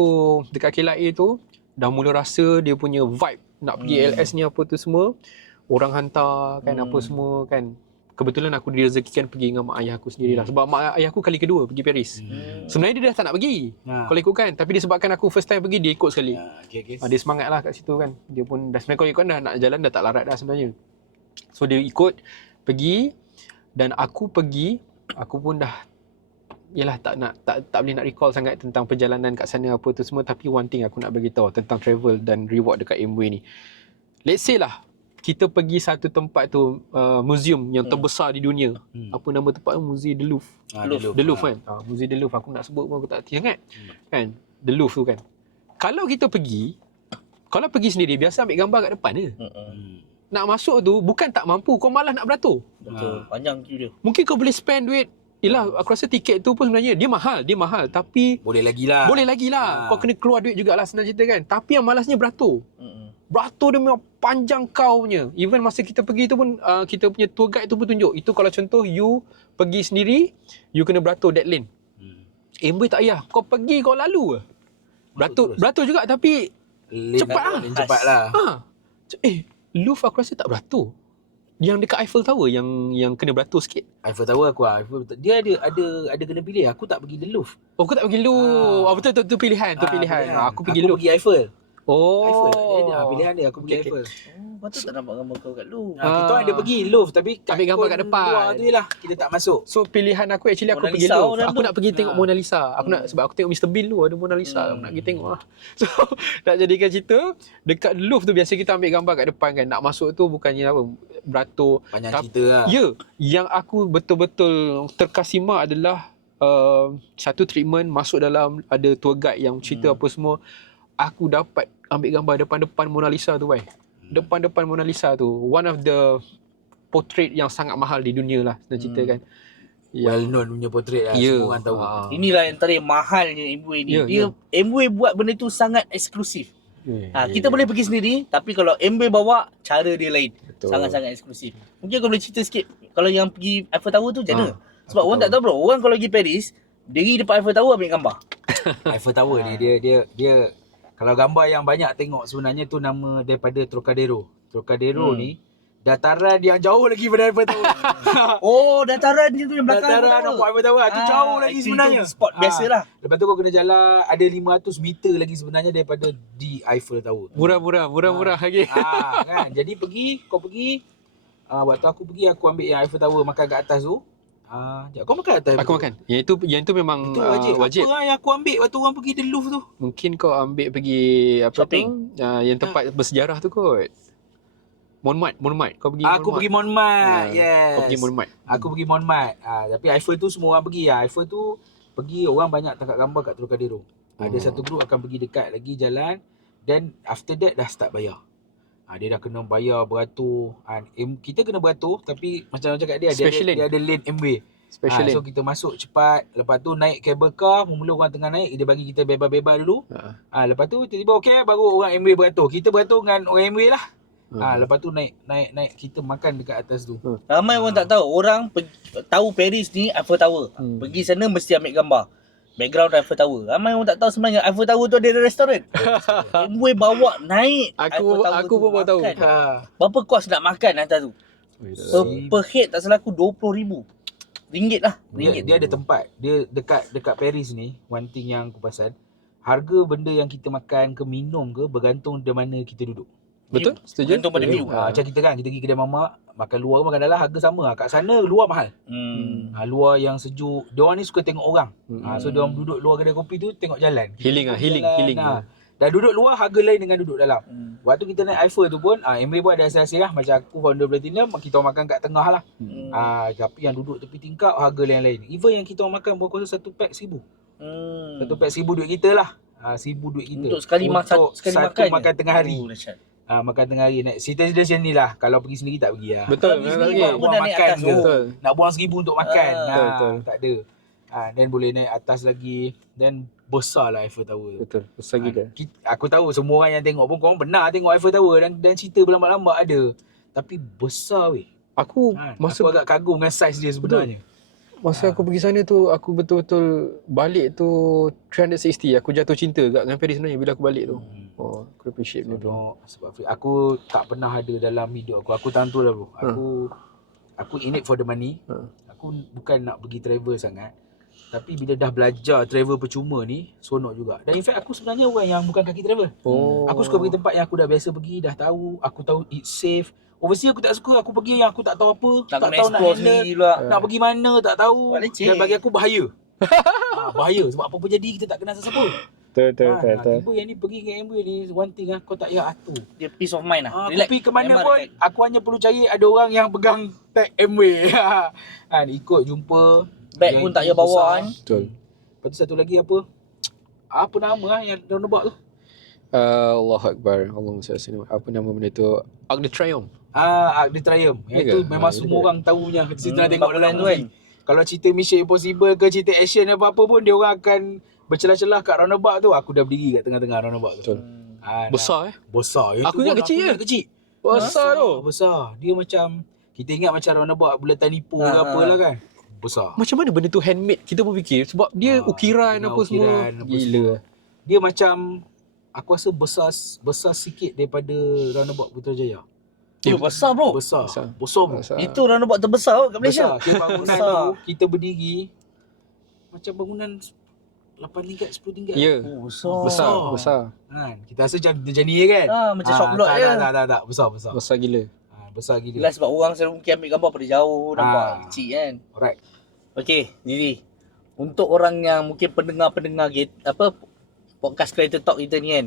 dekat KLIA tu dah mula rasa dia punya vibe nak pergi LS ni apa tu semua, orang hantar kan apa semua kan. Kebetulan aku direzekikan pergi dengan mak ayah aku sendirilah. Sebab mak ayah aku kali kedua pergi Paris. Sebenarnya dia dah tak nak pergi. Kalau ikutkan, tapi disebabkan aku first time pergi, dia ikut sekali. Okay. Dia semangat lah kat situ kan. Dia pun dah sebenarnya kalau ikutkan dah nak jalan dah tak larat dah sebenarnya. So dia ikut pergi, dan aku pergi, aku pun dah yalah tak boleh nak recall sangat tentang perjalanan kat sana apa tu semua, tapi one thing aku nak bagi tahu tentang travel dan reward dekat Amway ni. Let's say lah kita pergi satu tempat tu, museum yang terbesar di dunia. Apa nama tempat tu? Museum The Louvre. The Louvre kan. Museum The Louvre, aku nak sebut pun aku tak hati sangat. Kan? The Louvre tu kan. Kalau kita pergi, kalau pergi sendiri biasa ambil gambar kat depan je. Nak masuk tu bukan tak mampu, kau malas nak beratur. Betul. Panjang queue dia. Mungkin kau boleh spend duit. Yelah, aku rasa tiket tu pun sebenarnya dia mahal, tapi Boleh lagi lah. Kau kena keluar duit jugalah senang cerita kan. Tapi yang malasnya beratur. Beratur dia memang panjang kau punya. Even masa kita pergi tu pun, kita punya tour guide tu pun tunjuk. Itu kalau contoh you pergi sendiri, you kena beratur that lane. Amway tak payah. Kau pergi kau lalu. Beratur juga tapi cepat lah. Cepat lah. Louvre aku rasa tak beratur. Yang dekat Eiffel Tower yang kena beratur sikit. Eiffel Tower dia ada kena pilih. Aku tak pergi The Louvre. Oh, aku tak pergi Louvre. Betul tu pilihan. Aku pergi Aku Louvre. pergi Eiffel. Oh. Eiffel. Pilihan dia aku pergi Eiffel. Patut tak nampak gambar kau kat lu. Kita ada pergi Louvre tapi ambil gambar kat depan. Luar tu je lah. Kita tak masuk. So pilihan aku actually aku Mona pergi Lisa, Louvre. orang Aku tu. nak pergi tengok Mona Lisa. Aku nak, sebab aku tengok Mr Bean tu ada Mona Lisa. Aku nak pergi tengok lah. So nak jadikan cerita, dekat Louvre tu biasa kita ambil gambar kat depan kan. Nak masuk tu bukannya apa, beratur. Panjang cerita lah. Ya, yang aku betul-betul terkasima adalah satu treatment masuk dalam, ada tour guide yang cerita apa semua. Aku dapat ambil gambar depan-depan Mona Lisa tu, depan-depan Mona Lisa tu, one of the portrait yang sangat mahal di dunia lah, senang cerita kan. Well known punya portrait lah. Semua orang tahu. Inilah antara yang mahalnya Amway ni. Ya, Amway buat benda tu sangat eksklusif. Kita boleh pergi sendiri, tapi kalau Amway bawa, cara dia lain. Betul. Sangat-sangat eksklusif. Mungkin kau boleh cerita sikit, kalau yang pergi Eiffel Tower tu macam mana? Sebab Eiffel orang tak tahu bro, orang kalau pergi Paris, diri depan Eiffel Tower ambil gambar. Eiffel Tower ni dia kalau gambar yang banyak tengok sebenarnya tu nama daripada Trocadero. Trocadero ni dataran yang jauh lagi pada Eiffel Tower. Oh, dataran dia tu yang belakang Dataran nampak Eiffel Tower tu jauh lagi sebenarnya. Itu spot biasalah. Lepas tu kau kena jalan ada 500 meter lagi sebenarnya daripada di Eiffel Tower. Murah lagi. Kan. Jadi kau pergi waktu aku pergi aku ambil yang Eiffel Tower makan kat atas tu. Kau makan atas? Aku makan. Yang itu memang Itu wajib. Apa yang aku ambil waktu orang pergi The Louvre tu? Mungkin kau ambil pergi apa Shopping. tu? Yang tempat bersejarah tu kot. Montmartre. Kau pergi Aku pergi Montmartre. Yes. Kau pergi Montmartre. Aku pergi Montmartre. Tapi Eiffel tu semua orang pergi. Eiffel tu pergi orang banyak tangkap gambar kat Trocadero. Ada satu grup akan pergi dekat lagi jalan. Then after that dah start bayar. Dia dah kena bayar beratur. Kita kena beratur tapi macam orang cakap dia ada lane Amway. Special So lane. kita masuk cepat. Lepas tu naik cable car. Mula orang tengah naik. Dia bagi kita bebas-bebas dulu. Lepas tu tiba-tiba okey baru orang Amway beratur. Kita beratur dengan orang Amway lah. Lepas tu naik kita makan dekat atas tu. Ramai orang tak tahu. Orang tahu Paris ni Eiffel Tower. Pergi sana mesti ambil gambar. Background Eiffel Tower. Ramai orang tak tahu sebenarnya Eiffel Tower tu ada restoran. Amway bawa naik Eiffel Tower Aku pun baru tahu. Berapa kos nak makan atas tu? Per head tak salah aku RM20,000. Ringgit lah. Dia ada tempat. Dia dekat Paris ni, one thing yang aku perasan, harga benda yang kita makan ke minum ke bergantung dari mana kita duduk. Betul? Setuju? Bergantung pada view. Macam kita kan, kita pergi kedai mamak, makan luar makan dalam harga sama. Kat sana luar mahal. Luar yang sejuk. Diorang ni suka tengok orang. So diorang duduk luar kedai kopi tu tengok jalan. Healing. Dah duduk luar harga lain dengan duduk dalam. Waktu kita naik Eiffel tu pun Amway pun ada asal-asal lah. Macam aku founder Platinum, kita orang makan kat tengah lah. Tapi yang duduk tepi tingkap harga lain-lain. Even yang kita orang makan berapa satu pack RM1,000. Satu pack RM1,000 duit kita lah. RM1,000 duit kita. Untuk sekali satu makan je? tengah hari. Makan tengah hari. Naik cerita destination ni lah. Kalau pergi sendiri tak pergi lah. Betul. Habis Betul. ni Nak pun buang dah naik makan atas ke? Betul. Nak buang RM1,000 untuk makan. Betul. Tak ada. Then boleh naik atas lagi. Then besar lah Eiffel Tower. Betul. Besar gila. Aku tahu semua orang yang tengok pun korang pernah tengok Eiffel Tower dan cerita berlambat-lambat ada. Tapi besar weh. Aku Aku agak kagum dengan saiz dia sebenarnya. Masa aku pergi sana tu, aku betul-betul balik tu 360. Aku jatuh cinta dengan Paris sebenarnya bila aku balik tu. Aku appreciate benda tu. Sebab aku tak pernah ada dalam hidup aku. Aku tentu lah bro. Aku in it for the money. Aku bukan nak pergi travel sangat. Tapi bila dah belajar travel percuma ni, sonok juga. Dan in fact aku sebenarnya orang yang bukan kaki travel. Aku suka pergi tempat yang aku dah biasa pergi, dah tahu. Aku tahu it's safe. Overseas aku tak suka, aku pergi yang aku tak tahu apa, tak tahu nak handle, nak pergi mana tak tahu. Dan bagi aku bahaya. Bahaya sebab apa-apa jadi kita tak kenal sesiapa. Betul. Tiba yang ni pergi dengan Amway ni one thing kau tak payah atur. Dia peace of mind lah. Aku pergi ke mana pun aku hanya perlu cari ada orang yang pegang tag Amway. Ikut jumpa. Bag pun tak payah bawa kan. Betul. Lepas tu satu lagi apa? Apa nama yang roundabout tu? Allahu Akbar. Allahumma salli alaihi wasallam. Apa nama benda tu? Arc de Triomphe. Arc de Triomphe. Itu memang semua orang tahu punya. Kita nak tengok dalam tu kan. Kalau cerita Mission Impossible ke cerita action apa-apa pun dia orang akan bercelah-celah kat roundabout tu. Aku dah berdiri kat tengah-tengah roundabout tu. Betul. Besar Besar. Aku ingat kecil je. Kecil. Besar tu. Besar. Dia macam kita ingat macam roundabout bulatan Ipoh ke apalah kan. Besar. Macam mana benda tu handmade? Kita pun fikir sebab dia ukiran apa semua. Gila. Dia macam aku rasa besar sikit daripada roundabout Putrajaya. Besar bro. Besar bro. Itu roundabout terbesar kat Malaysia. Besar. Kita bangunan tu kita berdiri macam bangunan RM8, RM10. Ya. Besar. Kan. Kita rasa macam ni kan. Macam shop block je. Tak. Besar. Besar gila. Besar gila. Yelah sebab orang selalu mungkin ambil gambar pada jauh, nampak kecil kan. Alright. Okey, Diri. Untuk orang yang mungkin pendengar podcast Creator Talk kita ni kan.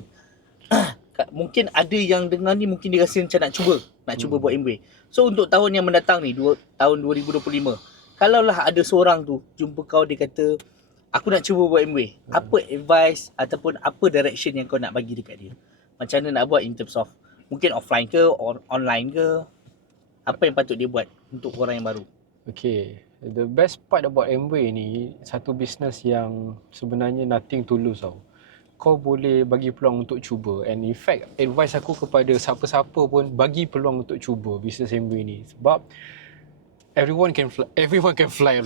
Mungkin ada yang dengar ni mungkin dia rasa macam nak cuba buat Amway. So untuk tahun yang mendatang ni, tahun 2025, kalaulah ada seorang tu jumpa kau dia kata aku nak cuba buat Amway. Apa advice ataupun apa direction yang kau nak bagi dekat dia? Macam mana nak buat in terms of mungkin offline ke or online ke? Apa yang patut dia buat untuk orang yang baru? Okay. The best part about Amway ni, satu business yang sebenarnya nothing to lose tau. kau boleh bagi peluang untuk cuba. And in fact, advice aku kepada siapa-siapa pun, bagi peluang untuk cuba bisnes Amway ni. Sebab everyone can fly, everyone can try.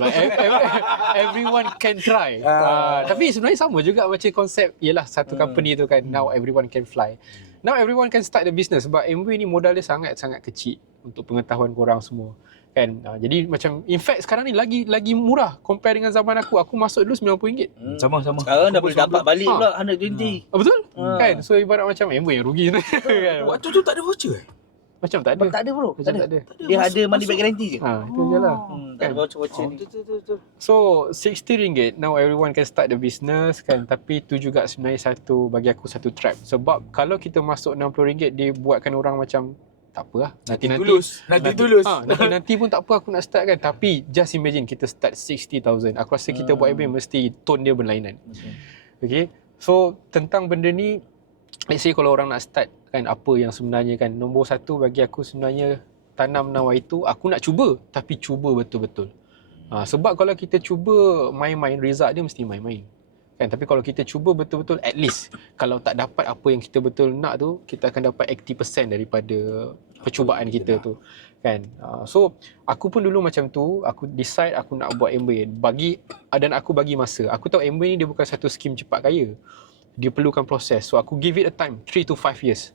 Tapi sebenarnya sama juga macam konsep ialah satu company tu kan, now everyone can fly. Now everyone can start the business sebab Amway ni modal dia sangat-sangat kecil untuk pengetahuan korang semua. Kan? Jadi macam in fact sekarang ni lagi murah compare dengan zaman aku. Aku masuk dulu RM90. Sama-sama. Sekarang dah boleh dapat balik pula 120. Betul? Kan? So ibarat macam Amway yang rugi kan. Waktu tu tak ada voucher Macam tak ada. Tak ada bro. Macam tak ada. Dia ada money back guarantee je. Itu je lah. Tak ada voucher-voucher ni. Betul. So RM60 now everyone can start the business kan. Tapi tu juga sebenarnya bagi aku satu trap. Sebab kalau kita masuk RM60 dia buatkan orang macam tak apa lah. Nanti pun tak apa aku nak start kan. Tapi just imagine kita start 60,000. Aku rasa kita buat Amway mesti tone dia berlainan. Okay. So tentang benda ni, let's say kalau orang nak start kan, apa yang sebenarnya kan, nombor satu bagi aku sebenarnya tanam nawa itu, aku nak cuba, tapi cuba betul-betul. Sebab kalau kita cuba main-main, result dia mesti main-main. Kan, tapi kalau kita cuba betul-betul, at least kalau tak dapat apa yang kita betul nak tu, kita akan dapat 80% daripada percubaan kita tu. Kan. So aku pun dulu macam tu, aku decide aku nak buat Amway dan aku bagi masa. Aku tahu Amway ni dia bukan satu skim cepat kaya. Dia perlukan proses. So aku give it a time 3 to 5 years.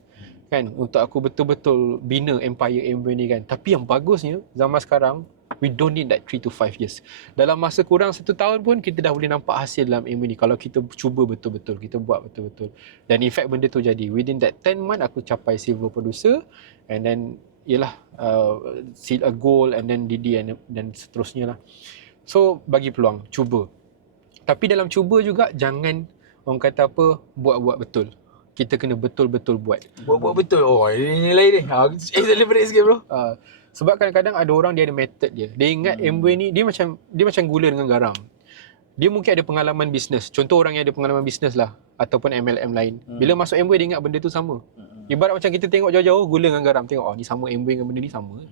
Kan, untuk aku betul-betul bina empire Amway ni kan. Tapi yang bagusnya zaman sekarang, we don't need that 3 to 5 years. Dalam masa kurang 1 tahun pun kita dah boleh nampak hasil dalam Amway ni kalau kita cuba betul-betul, kita buat betul-betul. Dan in fact benda tu jadi. Within that 10 month aku capai silver producer, and then ialah seal a goal, and then DD dan seterusnya lah. So bagi peluang, cuba. Tapi dalam cuba juga jangan orang kata apa, buat-buat betul. Kita kena betul-betul buat. Buat betul. Oh, ini lain ni. Celebrate sikit bro. Sebab kadang-kadang ada orang dia ada method dia. Dia ingat Amway ni dia macam gula dengan garam. Dia mungkin ada pengalaman bisnes. Contoh orang yang ada pengalaman bisnes lah, ataupun MLM lain. Bila masuk Amway dia ingat benda tu sama. Ibarat macam kita tengok jauh-jauh gula dengan garam, tengok ni sama, Amway dengan benda ni sama.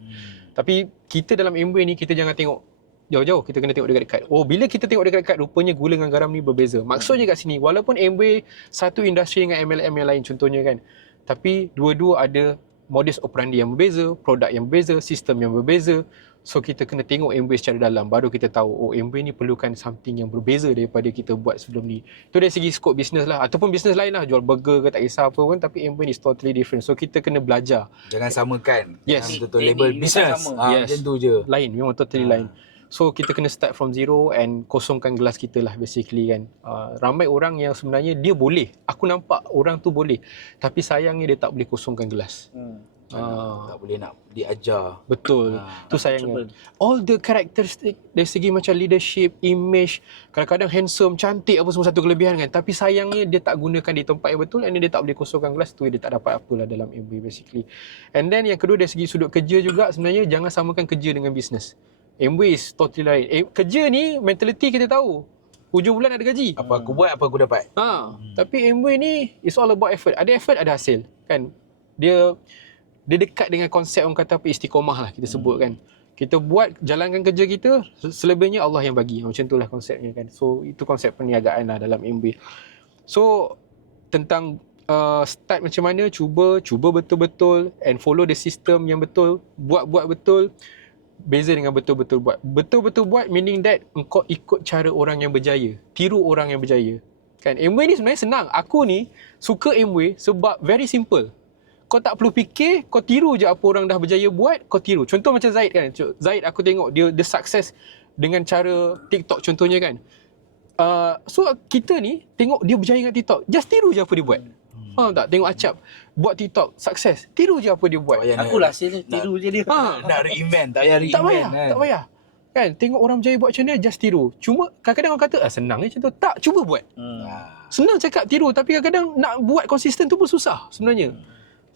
Tapi kita dalam Amway ni kita jangan tengok jauh-jauh, kita kena tengok dekat-dekat. Oh, bila kita tengok dekat-dekat, rupanya gula dengan garam ni berbeza. Maksudnya kat sini, walaupun Amway satu industri dengan MLM yang lain contohnya kan, tapi dua-dua ada modus operandi yang berbeza, produk yang berbeza, sistem yang berbeza. So kita kena tengok Amway secara dalam, baru kita tahu oh Amway ni perlukan something yang berbeza daripada kita buat sebelum ni. Itu dari segi skop bisnes lah, ataupun bisnes lain lah, jual burger ke tak kisah apa pun, tapi Amway ni is totally different. So kita kena belajar. Jangan samakan. Yes. Betul label bisnes. Yes. Macam tu je. Lain, memang totally lain. So kita kena start from zero and kosongkan gelas kita lah basically kan. Ramai orang yang sebenarnya dia boleh. Aku nampak orang tu boleh. Tapi sayangnya dia tak boleh kosongkan gelas. Tak boleh nak diajar. Betul. Tu sayangnya. All the characteristic dari segi macam leadership, image, kadang-kadang handsome, cantik apa semua satu kelebihan kan. Tapi sayangnya dia tak gunakan di tempat yang betul, and dia tak boleh kosongkan gelas tu, dia tak dapat apalah dalam Amway basically. And then yang kedua dari segi sudut kerja juga, sebenarnya jangan samakan kerja dengan bisnes. Amway is totally lain. Kerja ni mentality kita tahu. Hujung bulan ada gaji. Apa aku buat, apa aku dapat. Tapi Amway ni is all about effort. Ada effort, ada hasil. Kan? Dia dekat dengan konsep orang kata apa, istiqomah lah kita sebut kan. Kita buat, jalankan kerja kita, selebihnya Allah yang bagi. Macam itulah konsepnya kan. So itu konsep perniagaan lah dalam Amway. So tentang start macam mana, cuba betul-betul and follow the system yang betul, buat betul. Beza dengan betul-betul buat. Betul-betul buat meaning that engkau ikut cara orang yang berjaya, tiru orang yang berjaya. Kan Amway ni sebenarnya senang. Aku ni suka Amway sebab very simple. Kau tak perlu fikir, kau tiru je apa orang dah berjaya buat, kau tiru. Contoh macam Zaid kan. Zaid aku tengok dia sukses dengan cara TikTok contohnya kan. So kita ni tengok dia berjaya dengan TikTok, just tiru je apa dia buat. Faham tak? Tengok Acap buat TikTok sukses, tiru je apa dia buat. Aku lah hasil tiru je dia. Nak reinvent, tak payah reinvent. Tak payah. Kan tengok orang berjaya buat macam mana, just tiru. Cuma kadang-kadang orang kata senang je macam tu. Tak, cuba buat. Senang cakap tiru, tapi kadang-kadang nak buat konsisten tu pun susah sebenarnya.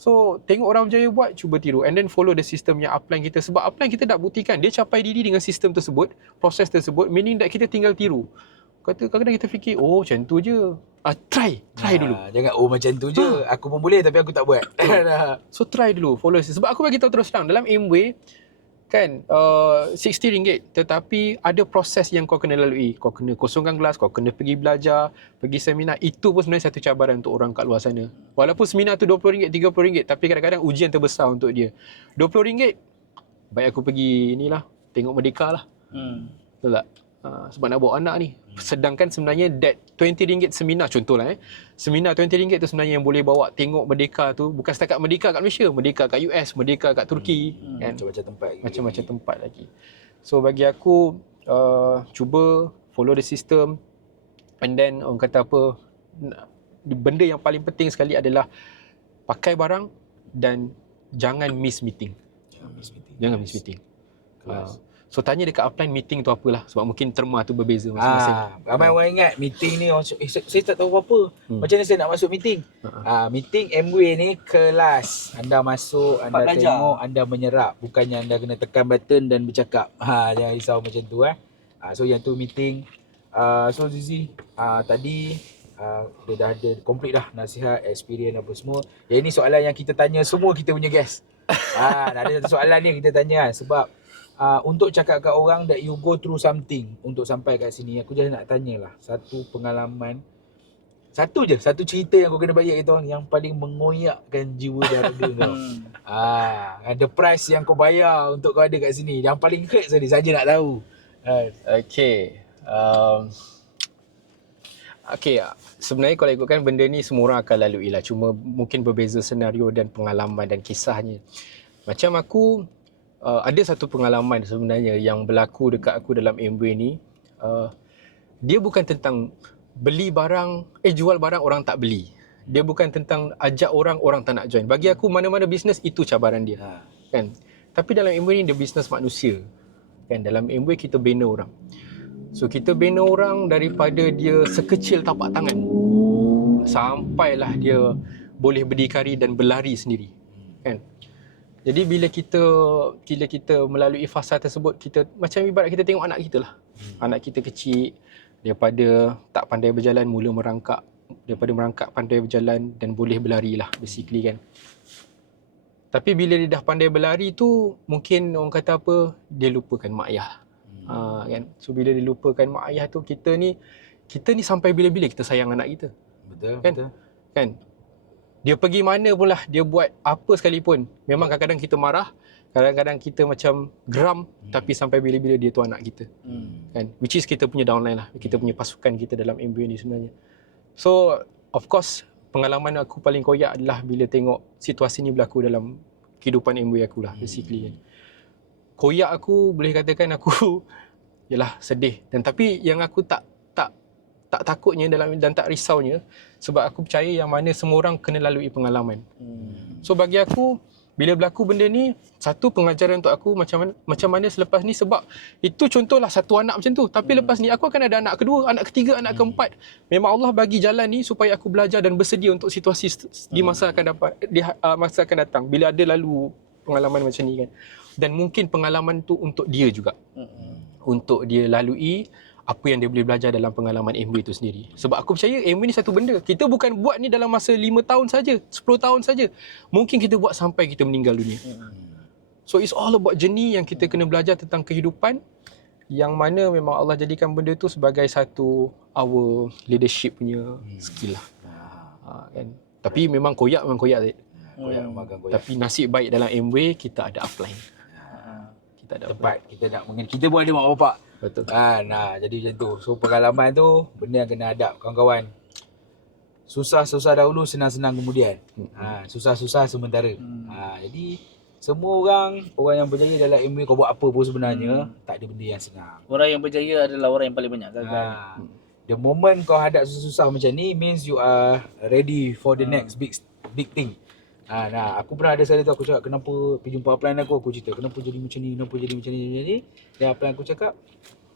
So tengok orang berjaya buat, cuba tiru, and then follow the system yang upline kita. Sebab upline kita dah buktikan dia capai diri dengan sistem tersebut, proses tersebut, meaning that kita tinggal tiru. Kadang-kadang kita fikir oh macam tu je. Try dulu. Jangan macam tu je. Aku pun boleh tapi aku tak buat. So try dulu, follow. Sebab aku bagi tahu terus terang, dalam Amway kan RM60, tetapi ada proses yang kau kena lalui. Kau kena kosongkan kelas, kau kena pergi belajar, pergi seminar. Itu pun sebenarnya satu cabaran untuk orang kat luar sana. Walaupun seminar tu RM20, RM30, tapi kadang-kadang ujian terbesar untuk dia. RM20, baik aku pergi inilah, tengok Merdeka lah. Betul tak? Sebab nak bawa anak ni. Sedangkan sebenarnya that RM20 seminar, contohlah seminar RM20 tu sebenarnya yang boleh bawa tengok Merdeka tu, bukan setakat Merdeka kat Malaysia, Merdeka kat US, Merdeka kat Turki, kan? Macam-macam tempat lagi. Macam-macam tempat lagi. So bagi aku cuba follow the system, and then orang kata apa, benda yang paling penting sekali adalah pakai barang dan jangan miss meeting. Jangan miss meeting. So tanya dekat upline meeting tu apalah, sebab mungkin terma tu berbeza masing-masing. Ramai orang ingat meeting ni orang saya tak tahu apa-apa. Macam mana saya nak masuk meeting? Meeting Amway ni kelas. Anda masuk, anda tengok, anda menyerap. Bukannya anda kena tekan button dan bercakap. Jangan risau macam tu So yang tu meeting. So Zizi, tadi dia dah ada complete dah nasihat, experience apa semua. Yang ini soalan yang kita tanya semua kita punya guest. Ada satu soalan ni kita tanya sebab untuk cakap kat orang that you go through something untuk sampai kat sini, aku just nak tanyalah satu pengalaman, satu cerita yang kau kena bayar kita orang yang paling mengoyakkan jiwa dan raga kau. The price yang kau bayar untuk kau ada kat sini, yang paling hurt saja nak tahu. Okay. Sebenarnya kalau ikutkan benda ni semua orang akan lalui lah. Cuma mungkin berbeza senario dan pengalaman dan kisahnya. Macam aku, ada satu pengalaman sebenarnya yang berlaku dekat aku dalam Amway ni. Dia bukan tentang beli barang, jual barang orang tak beli. Dia bukan tentang ajak orang, orang tak nak join. Bagi aku mana-mana bisnes itu cabaran dia. Kan? Tapi dalam Amway ni dia bisnes manusia. Kan? Dalam Amway kita bina orang. So kita bina orang daripada dia sekecil tapak tangan sampailah dia boleh berdikari dan berlari sendiri. Kan? Jadi bila kita melalui fasa tersebut, kita macam ibarat kita tengok anak kita lah. Anak kita kecil, daripada tak pandai berjalan mula merangkak, daripada merangkak pandai berjalan dan boleh berlari lah basically kan. Tapi bila dia dah pandai berlari tu, mungkin orang kata apa, dia lupakan mak ayah. Kan? So bila dia lupakan mak ayah tu, kita ni sampai bila-bila kita sayang anak kita. Betul, kan? betul. Kan? Dia pergi mana pun lah, dia buat apa sekalipun, memang kadang-kadang kita marah, kadang-kadang kita macam geram, tapi sampai bila-bila dia tu anak kita. Kan? Which is kita punya downline lah, kita punya pasukan kita dalam Amway ni sebenarnya. So of course pengalaman aku paling koyak adalah bila tengok situasi ni berlaku dalam kehidupan Amway aku lah basically kan. Koyak aku boleh katakan aku yalah sedih, dan tapi yang aku tak takutnya dan tak risaunya, sebab aku percaya yang mana semua orang kena lalui pengalaman. So bagi aku bila berlaku benda ni, satu pengajaran untuk aku macam mana selepas ni, sebab itu contohlah satu anak macam tu, tapi lepas ni aku akan ada anak kedua, anak ketiga, anak keempat. Memang Allah bagi jalan ni supaya aku belajar dan bersedia untuk situasi di masa masa akan datang bila ada lalu pengalaman macam ni kan. Dan mungkin pengalaman tu untuk dia juga, untuk dia lalui apa yang dia boleh belajar dalam pengalaman Amway tu sendiri. Sebab aku percaya Amway ni satu benda, kita bukan buat ni dalam masa 5 tahun saja, 10 tahun saja. Mungkin kita buat sampai kita meninggal dunia. So it's all about journey yang kita kena belajar tentang kehidupan, yang mana memang Allah jadikan benda tu sebagai satu our leadership punya skill lah. Kan? Tapi memang koyak Zaid. Tapi nasib baik dalam Amway kita ada upline. Kita ada tempat kita nak kita pun ada mak bapak. Betul. Jadi macam tu. So pengalaman tu benda yang kena hadap kawan-kawan. Susah-susah dahulu, senang-senang kemudian. Susah-susah sementara. Jadi semua orang yang berjaya dalam Amway, kau buat apa pun sebenarnya tak ada benda yang senang. Orang yang berjaya adalah orang yang paling banyak gagal. The moment kau hadap susah-susah macam ni means you are ready for the next big thing. Aku pernah ada sekali tu aku cakap kenapa pergi jumpa upline aku cerita kenapa jadi macam ni. Dan upline aku cakap,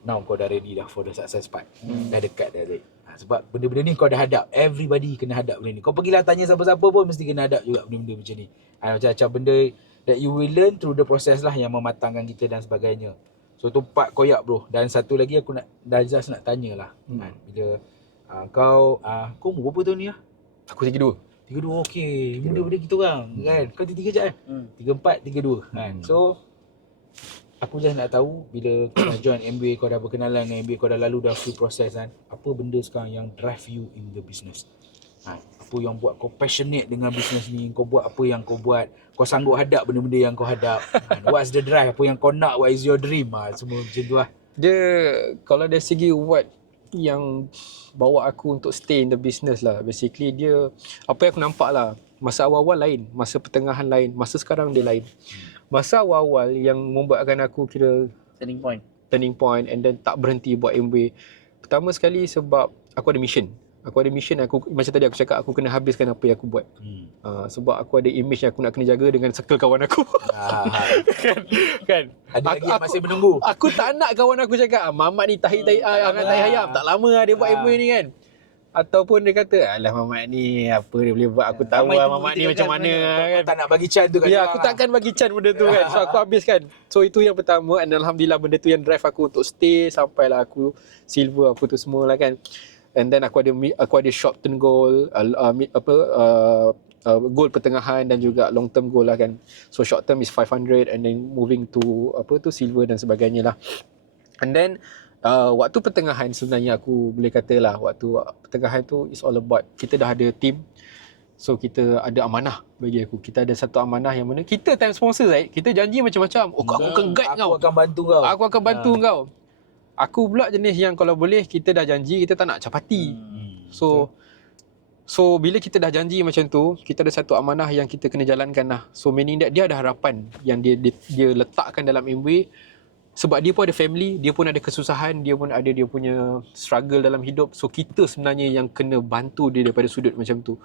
now kau dah ready dah for the success part. Dah dekat dah. Sebab benda-benda ni kau dah hadap. Everybody kena hadap benda ni. Kau pergilah tanya siapa-siapa pun mesti kena hadap juga benda-benda macam ni. Macam-macam benda that you will learn through the process lah yang mematangkan kita dan sebagainya. So tu part koyak bro. Dan satu lagi aku dah just nak tanya lah. Bila kau umur berapa tahun ni lah? Aku 32. 32 okey. Muda pada kita orang kan. Kau 33 je kan? 34, 32 kan. So Aku just nak tahu bila kau dah join MBA, kau dah berkenalan dengan MBA, kau dah lalu dah few proses kan. Apa benda sekarang yang drive you in the business? Apa yang buat kau passionate dengan business ni? Kau buat apa yang kau buat? Kau sanggup hadap benda-benda yang kau hadap? What's the drive? Apa yang kau nak? What is your dream? Semua macam tu lah. Dia kalau dari segi what yang bawa aku untuk stay in the business lah, basically dia apa yang aku nampak lah, masa awal-awal lain, masa pertengahan lain, masa sekarang dia lain. Masa awal-awal yang membuatkan aku kira turning point and then tak berhenti buat MBA. Pertama sekali sebab aku ada mission. Aku macam tadi aku cakap, aku kena habiskan apa yang aku buat. Sebab aku ada image yang aku nak kena jaga dengan circle kawan aku. kan? Ada lagi yang masih menunggu. Aku tak nak kawan aku cakap, Mamat ni tahi angan tahi ayam. Tak lama lah dia buat MBA ni kan. Ataupun dia kata, alah Mamat ni apa dia boleh buat. Aku tahu lah Mamat ni macam mana kan. Tak nak bagi chance tu kan. Ya, aku takkan bagi chance benda tu kan. So aku habiskan. So itu yang pertama, and alhamdulillah benda tu yang drive aku untuk stay sampailah aku silver apa tu semua lah kan. And then aku ada short term goal, goal pertengahan dan juga long term goal lah kan. So short term is 500 and then moving to silver dan sebagainya lah. And then waktu pertengahan sebenarnya aku boleh kata lah, waktu pertengahan tu is all about kita dah ada team. So kita ada amanah bagi aku. Kita ada satu amanah yang mana kita time sponsor Zaid, kita janji macam-macam. Aku akan guide kau. Aku akan bantu kau. Aku akan bantu kau. Aku pula jenis yang kalau boleh kita dah janji, kita tak nak capati. So bila kita dah janji macam tu, kita ada satu amanah yang kita kena jalankan lah. So meaning that dia ada harapan yang dia letakkan dalam MBA. Sebab dia pun ada family, dia pun ada kesusahan, dia pun ada dia punya struggle dalam hidup. So kita sebenarnya yang kena bantu dia daripada sudut macam tu.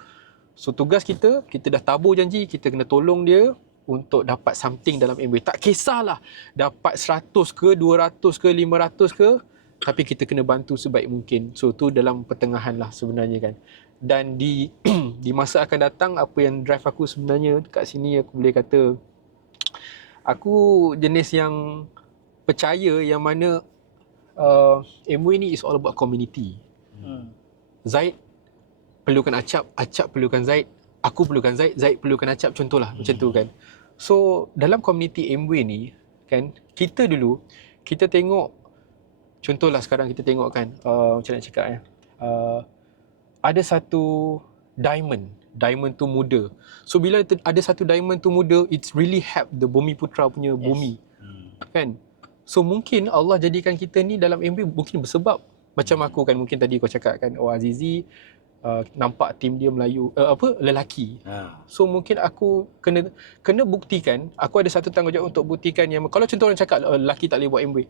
So tugas kita dah tabur janji, kita kena tolong dia untuk dapat something dalam MBA. Tak kisahlah dapat 100 ke, 200 ke, 500 ke, tapi kita kena bantu sebaik mungkin. So tu dalam pertengahan lah sebenarnya kan. Dan di masa akan datang, apa yang drive aku sebenarnya dekat sini, aku boleh kata aku jenis yang percaya yang mana MBA ni is all about community. Zaid perlukan Acap perlukan Zaid, aku perlukan Zaid perlukan Acap, contohlah macam tu kan. So dalam community MBA ni kan, kita tengok, contohlah sekarang kita tengok kan, macam nak cakap ada satu diamond tu muda. So bila ada satu diamond tu muda, it's really help the Bumiputra punya bumi. Kan? So mungkin Allah jadikan kita ni dalam MBA mungkin bersebab. Macam aku kan, mungkin tadi kau cakap kan, Azizi nampak tim dia Melayu lelaki. So mungkin aku kena buktikan, aku ada satu tanggungjawab untuk buktikan yang, kalau contoh orang cakap lelaki tak boleh buat MBA.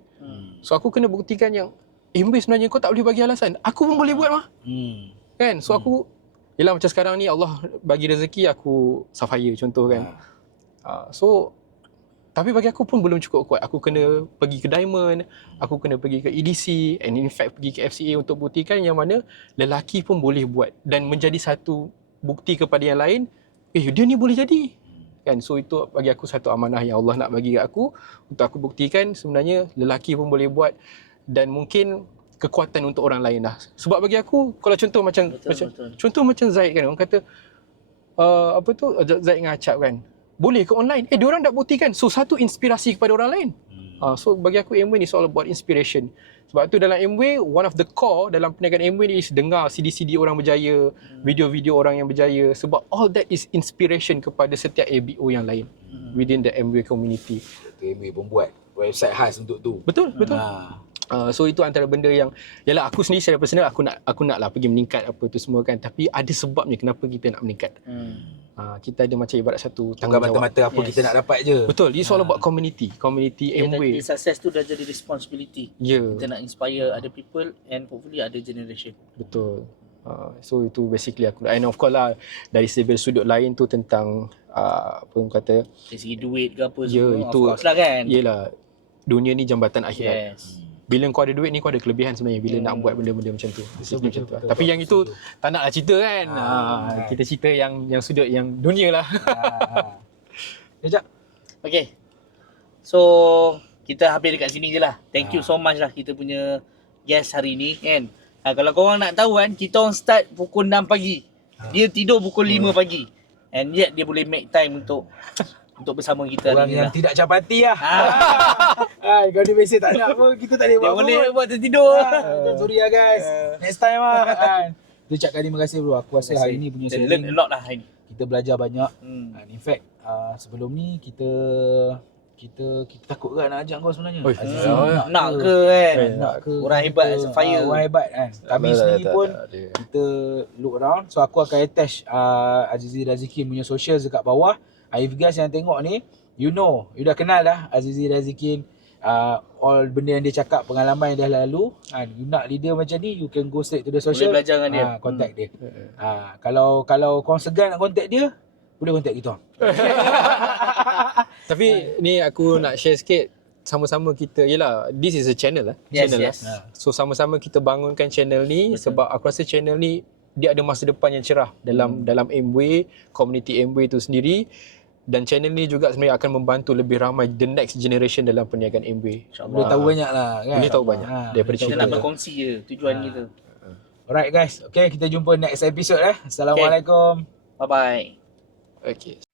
So aku kena buktikan yang MBA sebenarnya kau tak boleh bagi alasan. Aku pun boleh buat mah. Kan? So aku yalah, macam sekarang ni Allah bagi rezeki aku Sapphire contoh kan. So tapi bagi aku pun belum cukup kuat. Aku kena pergi ke Diamond, aku kena pergi ke EDC, and in fact pergi ke FCA untuk buktikan yang mana lelaki pun boleh buat dan menjadi satu bukti kepada yang lain, dia ni boleh jadi. Kan? So itu bagi aku satu amanah yang Allah nak bagi kat aku untuk aku buktikan sebenarnya lelaki pun boleh buat, dan mungkin kekuatan untuk orang lain lah. Sebab bagi aku, kalau contoh macam contoh macam Zaid kan, orang kata Zaid dengan Acap kan, boleh ke online? Diorang dah buktikan. So satu inspirasi kepada orang lain. So bagi aku MWay ni is all about inspiration. Sebab tu dalam MWay, one of the core dalam perniagaan MWay ni is dengar CD-CD orang berjaya, video-video orang yang berjaya. Sebab all that is inspiration kepada setiap ABO yang lain within the MWay community. MWay pun buat website khas untuk tu. Betul. So itu antara benda yang, yalah aku sendiri secara personal aku nak lah pergi meningkat apa tu semua kan, tapi ada sebabnya kenapa kita nak meningkat. Kita ada macam ibarat satu tanggungjawab. Mata-mata apa kita nak dapat je. Betul, it's all about community MWay. Jadi success tu dah jadi responsibility. Kita nak inspire other people and hopefully other generation. Betul. So itu basically aku, and of course lah dari sudut lain tu tentang apa orang kata, dari segi duit ke apa semua, itu, of course lah kan. Yelah, dunia ni jambatan akhirat. Bila kau ada duit ni, kau ada kelebihan sebenarnya bila nak buat benda-benda macam tu. Betul. Tapi yang itu tak naklah cerita kan. Kita cerita yang sudut yang dunia lah. Sekejap. Okay. So kita habis dekat sini je lah. Thank you so much lah kita punya guest hari ni kan. Kalau korang nak tahu kan, kita orang start pukul 6 pagi. Dia tidur pukul 5 pagi. And yet dia boleh make time untuk untuk bersama kita Orang hari ni yang lah. tidak capati lah. Kau ni biasa tak nak pun, kita tak boleh Dia buat boleh pun. buat tertidur. Sorry lah guys. Next time lah. Tu ucapkan terima kasih bro. Aku rasa hari ni punya Kita learn a sharing lot lah hari ni. kita belajar banyak. Hmm. In fact sebelum ni kita takut kan nak ajak kau sebenarnya. Oi, Azizi Nak ke kan? nak ke Orang hebat as a fire. orang hebat kan. Kami sendiri pun kita look around. So aku akan attach Azizi Razikin punya socials dekat bawah. If guys yang tengok ni, you dah kenal dah Azizi Razikin. All benda yang dia cakap, pengalaman yang dah lalu, you nak leader macam ni, you can go straight to the social. Boleh belajar dengan dia. Contact dia. Kalau kau segan nak contact dia, boleh contact kita. Tapi ni aku nak share sikit, sama-sama kita, yelah, this is a channel lah. Yes, Channel yes. lah. So sama-sama kita bangunkan channel ni. Betul. Sebab aku rasa channel ni dia ada masa depan yang cerah dalam Amway, community Amway tu sendiri. Dan channel ni juga sebenarnya akan membantu lebih ramai the next generation dalam perniagaan Amway. Boleh tahu banyak lah kan. Boleh tahu banyak daripada Kita cerita. nak berkongsi je tujuan kita. Alright guys. Okay, kita jumpa next episode. Assalamualaikum. Bye-bye. Okay.